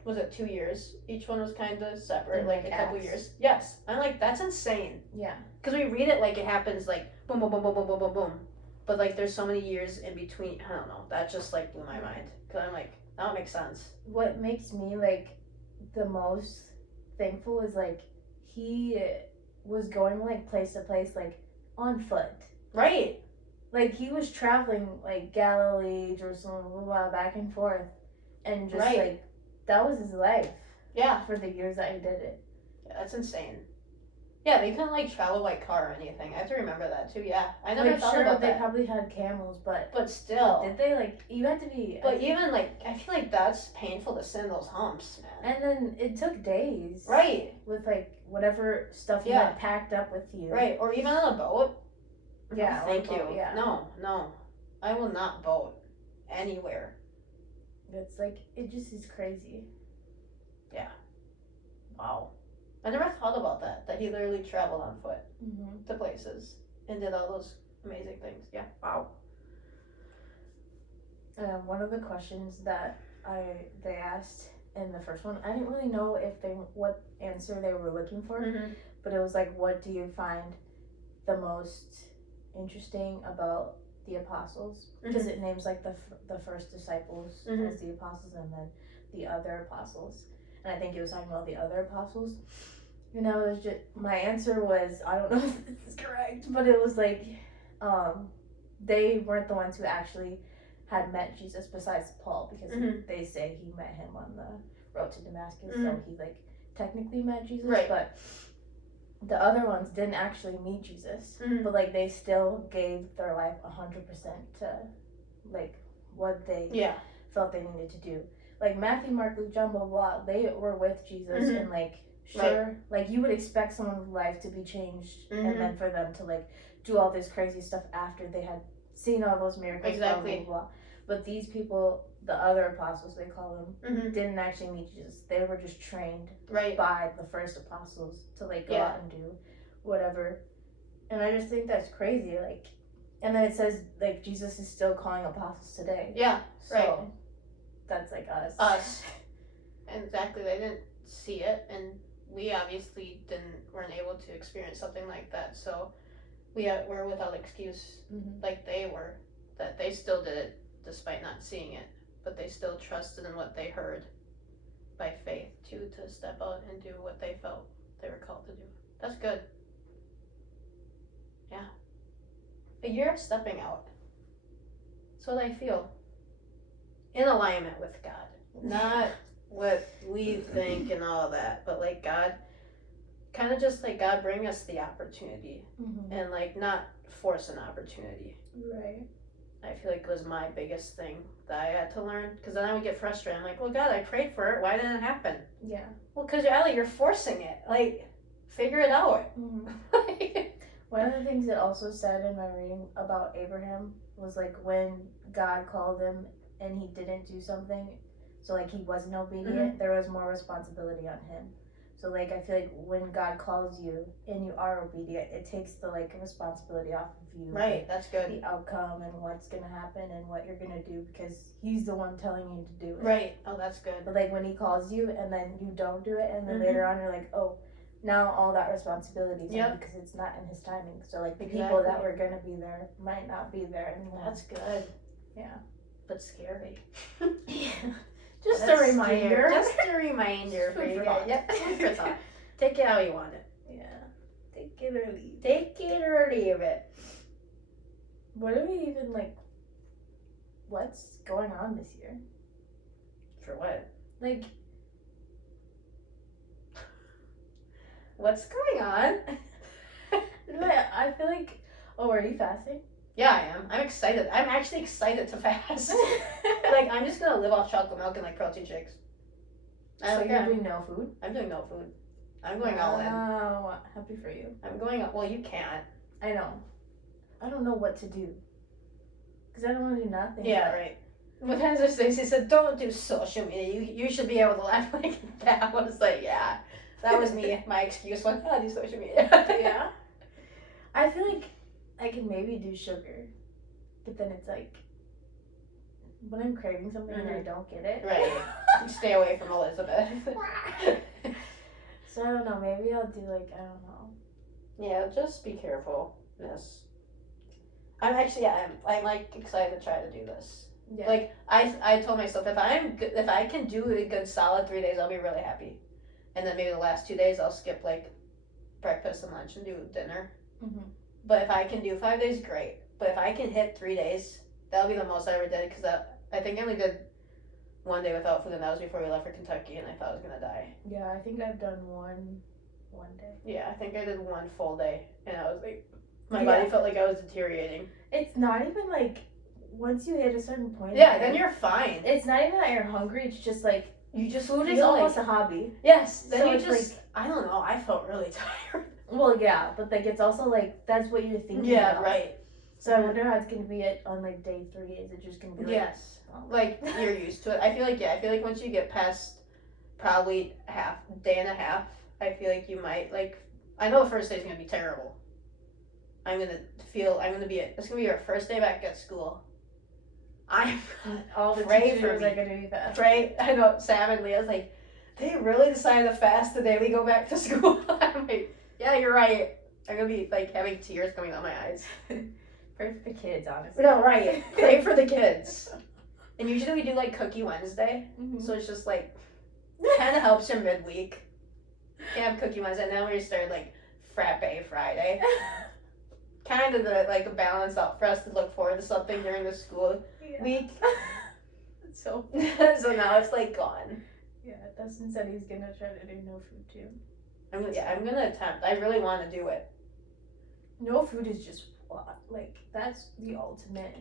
was it 2 years? Each one was kind of separate, like a couple years. Yes, I'm like that's insane. Yeah. Because we read it like it happens like boom, boom, boom, boom, boom, boom, boom, boom. But like there's so many years in between. I don't know. That just like blew my mind. Because I'm like, that makes sense. What makes me like the most thankful is like he was going like place to place like on foot. Right. Like he was traveling like Galilee, Jerusalem, blah, blah, back and forth. And just like that was his life. Yeah. For the years that he did it. Yeah, that's insane. Yeah, they couldn't like travel by car or anything. I have to remember that too. Yeah, I never thought about that. They probably had camels, but still, did they like? You had to be. But even like, I feel like that's painful to send those humps, man. And then it took days. Right. With like whatever stuff you had packed up with you. Right, or even on a boat. Yeah. No, thank you. Yeah. No, I will not boat anywhere. It's like it just is crazy. Yeah. Wow. I never thought about that. That he literally traveled on foot to places and did all those amazing things. Yeah. Wow. One of the questions that they asked in the first one, I didn't really know what answer they were looking for, but it was like, what do you find the most interesting about the apostles? Because it names like the first disciples as the apostles, and then the other apostles. And I think it was talking about the other apostles. And I was just, my answer was, I don't know if this is correct, but it was like, they weren't the ones who actually had met Jesus besides Paul, because they say he met him on the road to Damascus, so he like technically met Jesus, but the other ones didn't actually meet Jesus, but like they still gave their life 100% to like what they felt they needed to do. Like Matthew, Mark, Luke, John, blah, blah, they were with Jesus and like, like you would expect someone's life to be changed and then for them to like do all this crazy stuff after they had seen all those miracles, blah, blah, blah. But these people, the other apostles they call them, didn't actually meet Jesus. They were just trained by the first apostles to like go out and do whatever. And I just think that's crazy. Like, and then it says like Jesus is still calling apostles today. Yeah, so that's like us. Us. Exactly. They didn't see it, and we obviously weren't able to experience something like that. So we're without excuse, like they were, that they still did it despite not seeing it, but they still trusted in what they heard by faith too, to step out and do what they felt they were called to do. That's good. Yeah. a year of stepping out. That's what I feel. In alignment with God. Not what we think and all that, but like God, kind of just like God bring us the opportunity and like not force an opportunity. Right. I feel like it was my biggest thing that I had to learn, because then I would get frustrated. I'm like, well, God, I prayed for it. Why didn't it happen? Yeah. Well, because Ellie, you're forcing it. Like, figure it out. One of the things it also said in my reading about Abraham was like when God called him and he didn't do something, so like he wasn't obedient, there was more responsibility on him. So like I feel like when God calls you and you are obedient, it takes the like responsibility off of you. Right, that's good. The outcome and what's gonna happen and what you're gonna do, because he's the one telling you to do it. Right. Oh, that's good. But like when he calls you and then you don't do it, and then later on you're like, oh, now all that responsibility is on because it's not in his timing. So like the people that were gonna be there might not be there anymore. That's good. Yeah. But scary. Yeah. Just a reminder. Just a reminder for you guys. Yep. Food for thought. Take it how you want it. Yeah. Take it or leave. Take it or leave it. What are we even like? What's going on this year? For what? Like, what's going on? I feel like. Oh, are you fasting? Yeah, I am. I'm excited. I'm actually excited to fast. Like, I'm just gonna live off chocolate milk and like protein shakes. So you're doing no food? I'm doing no food. I'm going all in. Oh, happy for you. I'm going. Well, you can't. I know. I don't know what to do. Because I don't want to do nothing. Yeah, right. With Hannah Stacey said, don't do social media. You should be able to laugh like that. I was like, yeah. That was me. My excuse was, I do social media. Yeah. I feel like I can maybe do sugar. But then it's like, when I'm craving something and I don't get it. Right. You stay away from Elizabeth. So I don't know. Maybe I'll do like, I don't know. Yeah, just be careful. Yes. I'm actually, I'm like excited to try to do this. Yeah. Like I told myself if I can do a good solid 3 days, I'll be really happy. And then maybe the last 2 days I'll skip like breakfast and lunch and do dinner. But if I can do 5 days, great. But if I can hit 3 days, that'll be the most I ever did, because I think I only did 1 day without food, and that was before we left for Kentucky, and I thought I was gonna die. Yeah, I think I've done one day. Yeah, I think I did 1 full day, and I was like, my body felt like I was deteriorating. It's not even like, once you hit a certain point. Yeah, then you're fine. It's not even that you're hungry, it's just like, you just food feel is almost like, a hobby. yes, then So you it's just, like, I don't know, I felt really tired. Well, yeah, but like it's also like, that's what you're thinking about. Right. So I wonder how it's gonna be on like day 3. Is it just gonna be like, yes, like you're used to it. I feel like once you get past probably day and a half, I feel like you might like. I know the first day's gonna be terrible. It's gonna be our first day back at school. all the pray teachers for are me. gonna be fast. Pray. I know Sam and Leah's like, they really decided to fast the day we go back to school. I'm like, yeah, you're right. I'm gonna be like having tears coming out my eyes. Pray for the kids, honestly. No, right. Pray for the kids. And usually we do like Cookie Wednesday, so it's just like kind of helps you midweek. Can't have Cookie Wednesday, and then we started like Frappe Friday. Kind of like a balance out for us to look forward to something during the school week. So so now it's like gone. yeah, Dustin said he's gonna try to do no food too. I'm gonna attempt. I really want to do it. No food is just like, that's the ultimate.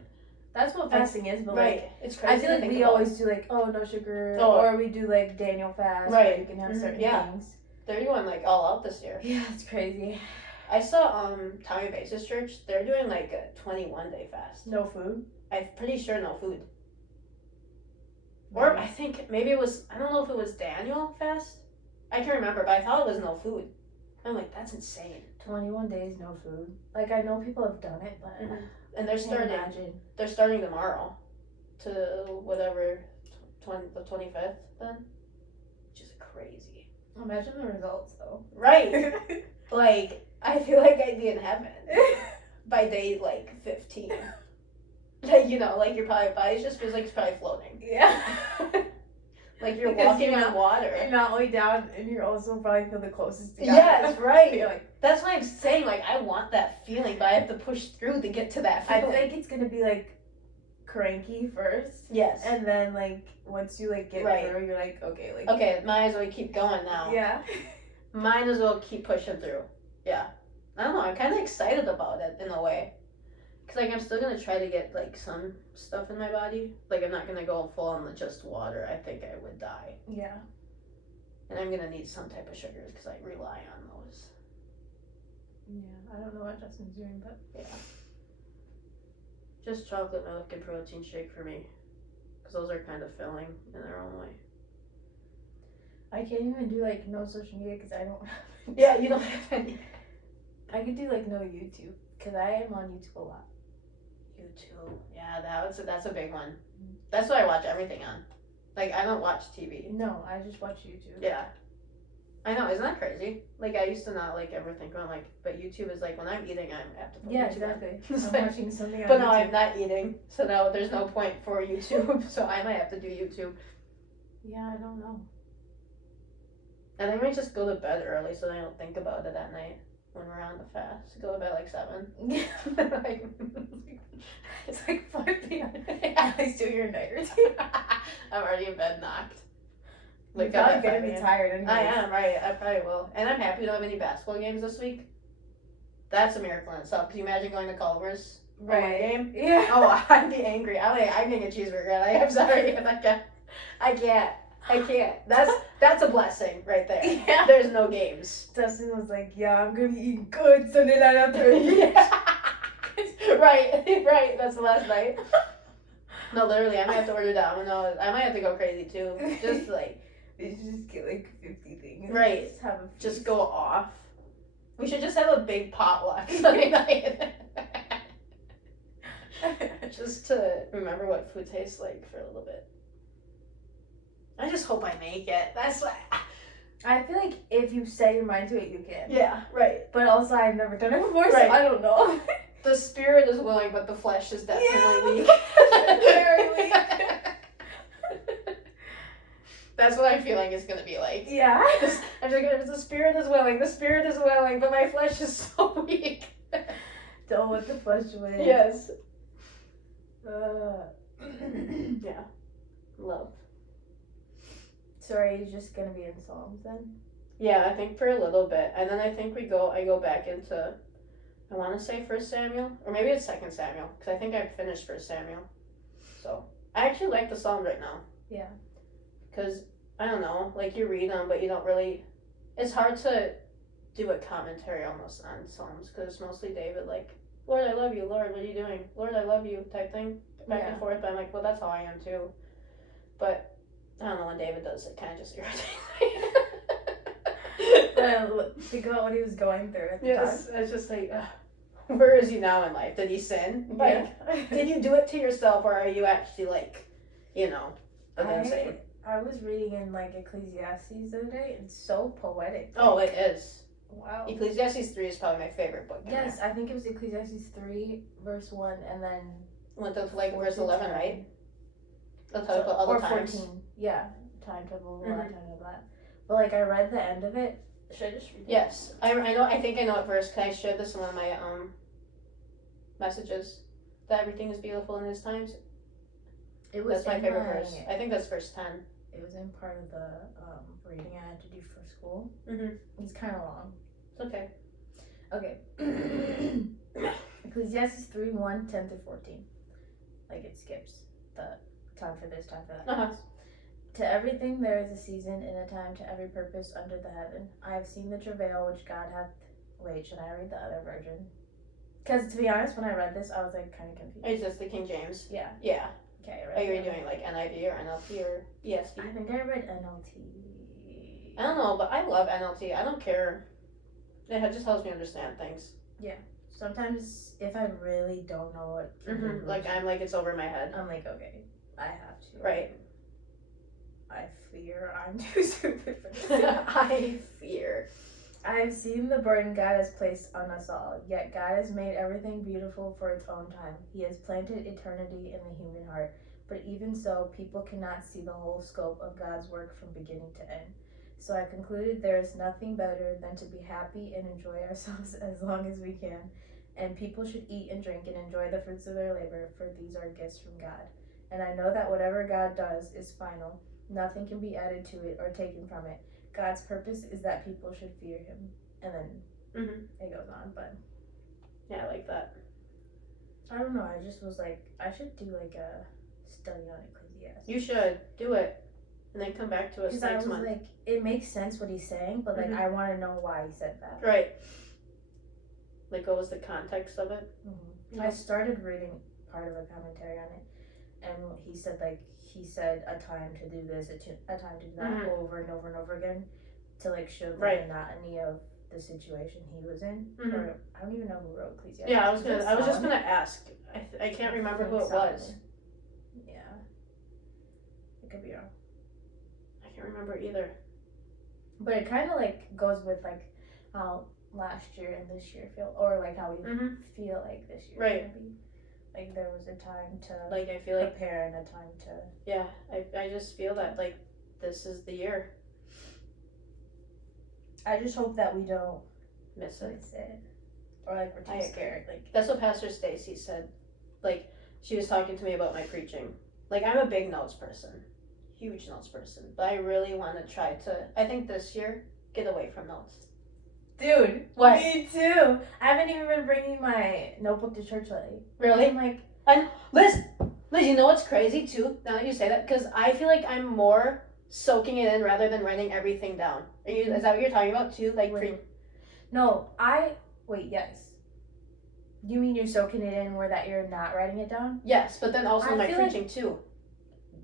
That's what fasting is, but Right. like It's crazy. I feel like we always do like, oh, no sugar, or we do like Daniel fast, where you can have certain things. They're going like all out this year. Yeah, it's crazy. I saw Tommy Bases Church. They're doing like a 21-day fast. No food. I'm pretty sure no food. Or I think maybe it was, I don't know if it was Daniel fast. I can't remember, but I thought it was no food. I'm like, that's insane. 21 days, no food. Like, I know people have done it, but And they're starting tomorrow to whatever, the 25th then. Which is crazy. Imagine the results, though. Right. Like, I feel like I'd be in heaven by day, like, 15. Like, you know, like, your body's just feels like it's probably floating. Yeah. Like, Like you're Because walking you're on not- water. You're not way down, and you're also probably feel the closest to God. Yes, right. You're like, That's why I'm saying, like, I want that feeling, but I have to push through to get to that I feeling. feel like it's gonna be like cranky first, Yes. and then like once you like get Right. through, you're like, okay, like Okay, might as well keep going now. yeah. Might as well keep pushing through. Yeah. I don't know, I'm kind of excited about it in a way. Because, like, I'm still going to try to get, like, some stuff in my body. Like, I'm not going to go full on just water. I think I would die. Yeah. And I'm going to need some type of sugars because I rely on those. Yeah. I don't know what Justin's doing, but Yeah. Just chocolate milk and protein shake for me. Because those are kind of filling in their own way. I can't even do like no social media because I don't. Yeah, you don't have any. I could do like no YouTube because I am on YouTube a lot. YouTube. Yeah, that's a big one. That's what I watch everything on. Like, I don't watch TV. No, I just watch YouTube. Yeah. I know, isn't that crazy? Like, I used to not like ever think about like, but YouTube is like when I'm eating, I have to put Yeah, YouTube on. exactly. It's I'm like- watching something on But now YouTube. I'm not eating, so now there's no point for YouTube, so I might have to do YouTube. Yeah, I don't know. And I might just go to bed early so I don't think about it at night when we're on the fast. Go to bed like 7. Like, It's like 5 p.m. At least do your night routine. I'm already in bed knocked. You're Wake up probably at gonna 5 be a.m. tired anyways. I am, right. I probably will. And I'm happy we don't have any basketball games this week. That's a miracle in itself. Can you imagine going to Culver's Right. away game? Yeah. Oh, I'd be angry. I'm getting a cheeseburger. I'm sorry. I can't. That's a blessing right there. Yeah. There's no games. Dustin was like, yeah, I'm gonna be eating good Sunday night after. Right. That's the last night. No, literally, I might have to order Domino's. I might have to go crazy too. Just like, We should just get like 50 things. Right. Just have a feast. just go off. We should just have a big potluck Sunday night. Just to remember what food tastes like for a little bit. I just hope I make it. That's what. I feel like if you set your mind to it, you can. Yeah, right. But also, I've never done it before, so Right. I don't know. The spirit is willing, but the flesh is definitely Yeah. weak. Very weak. That's what I'm feeling it's gonna be like. Yeah. I'm just gonna. The spirit is willing, but my flesh is so weak. Don't let the flesh win. Yes. Yeah. Love. So are you just gonna be in Psalms then? Yeah, I think for a little bit, and then I think I go back into, I want to say 1 Samuel, or maybe it's 2 Samuel, because I think I finished 1 Samuel. So I actually like the Psalms right now. Yeah. Because I don't know, like you read them, but you don't really. It's hard to do a commentary almost on Psalms because it's mostly David, like, Lord, I love you. Lord, what are you doing? Lord, I love you, type thing, back Yeah. and forth. But I'm like, well, that's how I am too. But I don't know, when David does it, kind of just irritates me. Think about what he was going through at the Yes, it's just like, where is he now in life? Did he sin? time. Like, Yeah. did you do it to yourself, or are you actually like, you know, insane? I was reading in like Ecclesiastes the other day. It's so poetic. Oh, it is. Wow. Ecclesiastes 3 is probably my favorite book. Yes, I think it was Ecclesiastes 3 verse 1 and then Went to like verse 14, 11, right? That's how all or the times. 14. Yeah, timetable, Mhm. timetable that. But like I read the end of it. Should I just read it? Yes, I know. I think I know what verse. Cause I shared this in one of my messages. That everything is beautiful in His times. It was That's my in favorite verse. I think that's verse 10. It was in part of the reading I had to do for school. Mhm. It's kind of long. It's okay. Okay. Ecclesiastes 3 1, 10 through 14. Like it skips the time for this, time for that. Uh-huh. To everything there is a season and a time to every purpose under the heaven. I have seen the travail which God hath. Wait, should I read the other version? Because to be honest, when I read this, I was like kind of confused. Is this the King James? Yeah. Yeah. Okay. Are you doing like NIV or NLT or ESV? I think I read NLT. I don't know, but I love NLT. I don't care. It just helps me understand things. Sometimes if I really don't know what, Like I'm like it's over my head. I'm like, okay, I have to. Right. I fear I'm too stupid for this. I fear. I have seen the burden God has placed on us all, yet God has made everything beautiful for its own time. He has planted eternity in the human heart. But even so, people cannot see the whole scope of God's work from beginning to end. So I concluded there is nothing better than to be happy and enjoy ourselves as long as we can. And people should eat and drink and enjoy the fruits of their labor, for these are gifts from God. And I know that whatever God does is final. Nothing can be added to it or taken from it. God's purpose is that people should fear him. And then it goes on, but Yeah, I like that. I don't know, I just was like, I should do like a study on Ecclesiastes. You should do it, and then come back to us Because I next was month. like, it makes sense what he's saying, but like I want to know why he said that. Right. Like, what was the context of it? Mm-hmm. I started reading part of a commentary on it, and he said a time to do this, a time to do that over and over and over again, to like show the monotony of the situation he was in. Or I don't even know who wrote Ecclesiastes. Yeah, I was just gonna ask. I can't remember who it was. Yeah, it could be wrong. I can't remember either. But it kind of like goes with like how last year and this year feel, or like how we feel like this year. Right. Maybe. Like there was a time to like I feel like prepare and a time to. Yeah, I just feel that like this is the year. I just hope that we don't miss it. Or like we're too scared. Like that's what Pastor Stacy said. Like she was talking to me about my preaching. Like I'm a big notes person. Huge notes person. But I really want to try to, I think this year, get away from notes. Dude, what? Me too. I haven't even been bringing my notebook to church lately. Really? I'm like, Liz, you know what's crazy too? Now that you say that, because I feel like I'm more soaking it in rather than writing everything down. Is that what you're talking about too? Like yes. You mean you're soaking it in where that you're not writing it down? Yes, but then also my preaching too.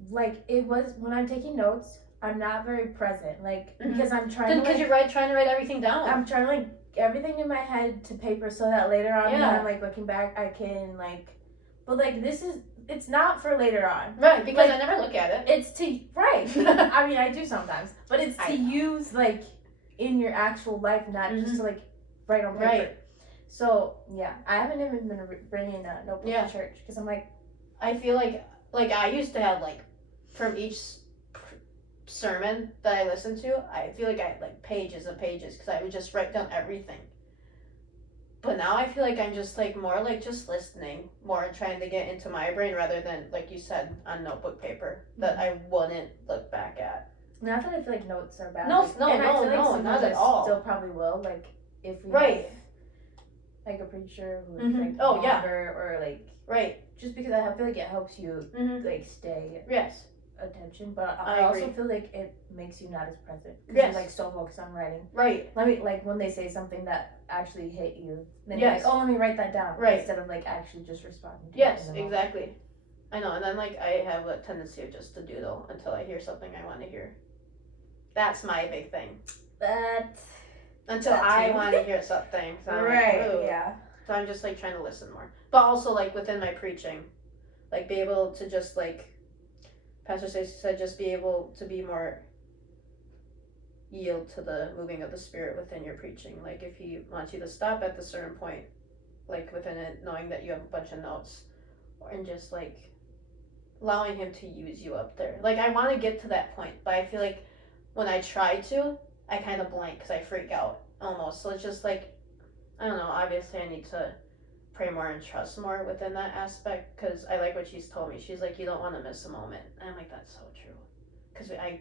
Like it was when I'm taking notes, I'm not very present. Like because I'm trying. Because you're trying to write everything down. I'm trying to like everything in my head to paper so that later on when I'm like looking back, I can like. But like it's not for later on. Right, because I never look at it. It's to I mean, I do sometimes, but it's to use like in your actual life, not just to like write on paper. Right. So yeah, I haven't even been bringing a notebook to church because I'm like, I feel like I used to have like from each sermon that I listened to, I feel like I had like pages and pages because I would just write down everything. But now I feel like I'm just like more like just listening, more trying to get into my brain rather than like you said on notebook paper that I wouldn't look back at. Not that I feel like notes are bad. No, not at all. Still probably will like if we have, like a preacher who's like longer or like just because I feel like it helps you like stay attention, but I also feel like it makes you not as present because you're like so focused on writing. Right. Let me like when they say something that actually hit you, then you're like, oh, let me write that down. Right. Instead of like actually just responding to it. Yes, exactly. I know, and then like I have a tendency of just to doodle until I hear something I want to hear. That's my big thing. Until I want to hear something. So So I'm just like trying to listen more. But also like within my preaching, like be able to just like Pastor Stacey said, just be able to be more yield to the moving of the Spirit within your preaching. Like if he wants you to stop at the certain point, like within it, knowing that you have a bunch of notes, and just like allowing him to use you up there. Like I want to get to that point, but I feel like when I try to, I kind of blank because I freak out almost. So it's just like, I don't know, obviously I need to pray more and trust more within that aspect because I like what she's told me. She's like, you don't want to miss a moment. And I'm like, that's so true. Because I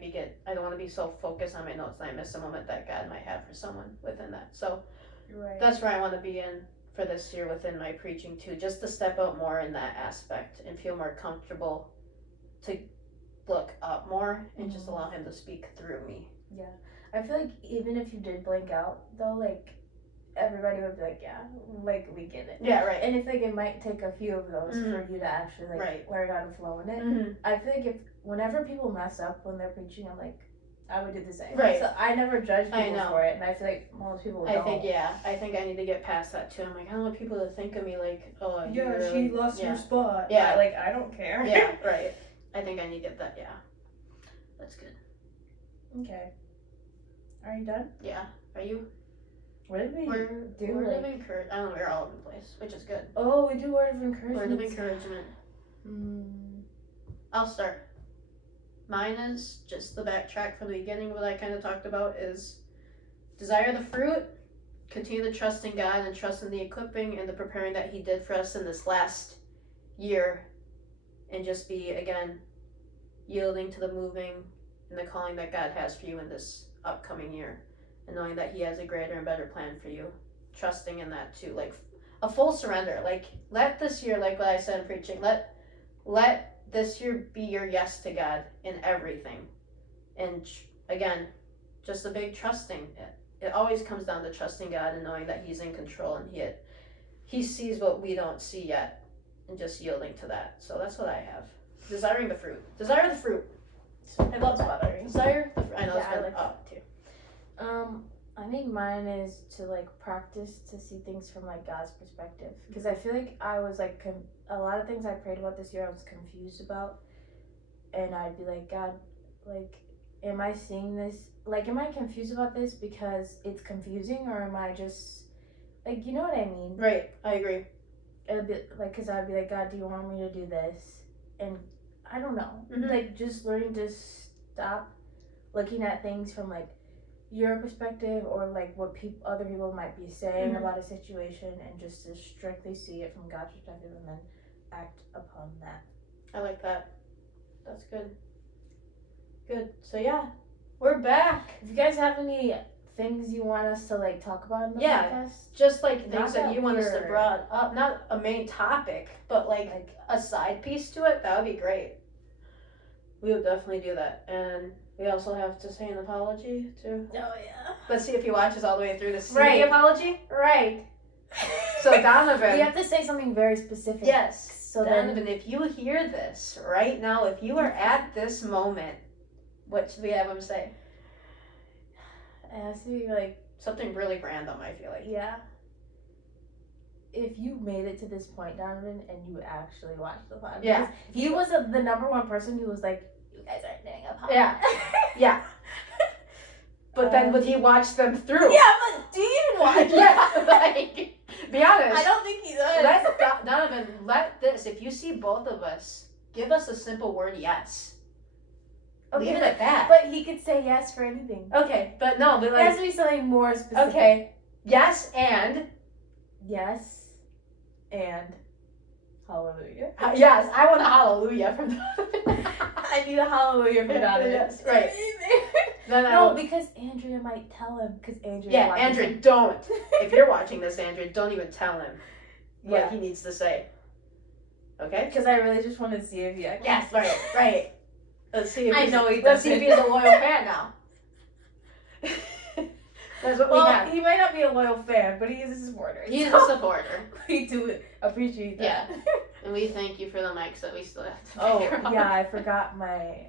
don't want to be so focused on my notes that I miss a moment that God might have for someone within that. So that's where I want to be in for this year within my preaching too, just to step out more in that aspect and feel more comfortable to look up more and just allow him to speak through me. Yeah. I feel like even if you did blank out though, like everybody would be like, yeah, like we get it. Yeah, right. And if like it might take a few of those for you to actually like learn how to flow in it. I feel like whenever people mess up when they're preaching, I'm like, I would do the same. Right. So I never judge people for it, and I feel like most people don't. I think I need to get past that too. I'm like, I don't want people to think of me like, oh, yeah, she lost her spot. Yeah, like I don't care. Yeah, right. I think I need to get that. Yeah, that's good. Okay. Are you done? Yeah. Are you? What did we do? Word of encouragement. I don't know. We're all over the place, which is good. Oh, we do word of encouragement. Word of encouragement. I'll start. Mine is just the backtrack from the beginning. What I kind of talked about is desire the fruit, continue to trust in God and trust in the equipping and the preparing that He did for us in this last year, and just be, again, yielding to the moving and the calling that God has for you in this upcoming year, and knowing that He has a greater and better plan for you. Trusting in that too, like a full surrender. Like, let this year, like what I said in preaching, let this year be your yes to God in everything. And again, just a big trusting. It always comes down to trusting God and knowing that He's in control, and He sees what we don't see yet, and just yielding to that. So that's what I have. Desiring the fruit. Desire the fruit. I love that. Desire the fruit. I know Yeah, it's I been like up too. I think mine is to like practice to see things from like God's perspective, because I feel like I was like a lot of things I prayed about this year I was confused about, and I'd be like, God, like, am I seeing this? Like, am I confused about this because it's confusing, or am I just like, you know what I mean? Right, I agree. It'd be like, cause I'd be like, God, do you want me to do this? And I don't know, like just learning to stop looking at things from like your perspective or like what other people might be saying about a situation, and just to strictly see it from God's perspective and then act upon that. I like that. That's good. Good. So yeah, we're back. If you guys have any things you want us to like talk about in the podcast, just like Not things that that you want us to we're- bring up, not a main topic, but like a side piece to it, that would be great. We would definitely do that. And we also have to say an apology too. oh yeah, Let's see if he watches all the way through this. Right. Apology. right. So Donovan. You have to say something very specific. Yes. So then, Donovan, if you hear this right now, if you are at this moment, what should we have him say? it has to be like, Something really random, I feel like. yeah. If you made it to this point, Donovan, and you actually watched the podcast, Yeah. he was the number one person who was like, "You guys aren't doing a podcast." Yeah. Yeah. But then would he watch them through? Yeah, but do you even watch? Yeah, like, be honest. I don't think he does. Donovan, let this, if you see both of us, give us a simple word yes. Okay, Leave it at that. But he could say yes for anything. Okay, but no, but It has like, to be something more specific. okay, yes and, Yes, and hallelujah. yes, I want a hallelujah from Donovan. I need a hallelujah for Donovan. Yes, right. Then I No, will- because Andrea might tell him. Because Andrea. yeah, watches Andrew, him. don't. If you're watching this, Andrew, don't even tell him what Yeah. he needs to say. Okay? Because I really just want to see if he actually. Yes, right, right. Let's see if I he's, know he let's see if doesn't. he's a loyal fan now. That's what we Well, have. he might not be a loyal fan, but he is a supporter. He's so a supporter. we do appreciate that. And we thank you for the mics that we still have to Oh figure out. yeah, I forgot my.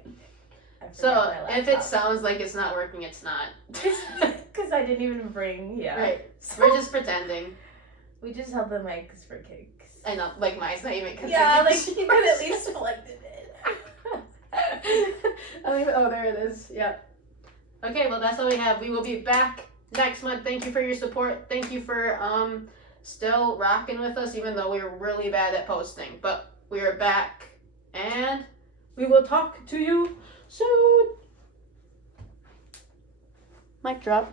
So if it sounds like it's not working, it's not. Because I didn't even bring. Yeah. Right. So We're just pretending. we just held the mics for kicks. I know, like mine's not even connected. Yeah, like you could at least selected it. Oh, there it is. Yep. Okay, well that's all we have. We will be back next month. Thank you for your support. Thank you for still rocking with us, even though we were really bad at posting. But we are back, and we will talk to you soon. Mic drop.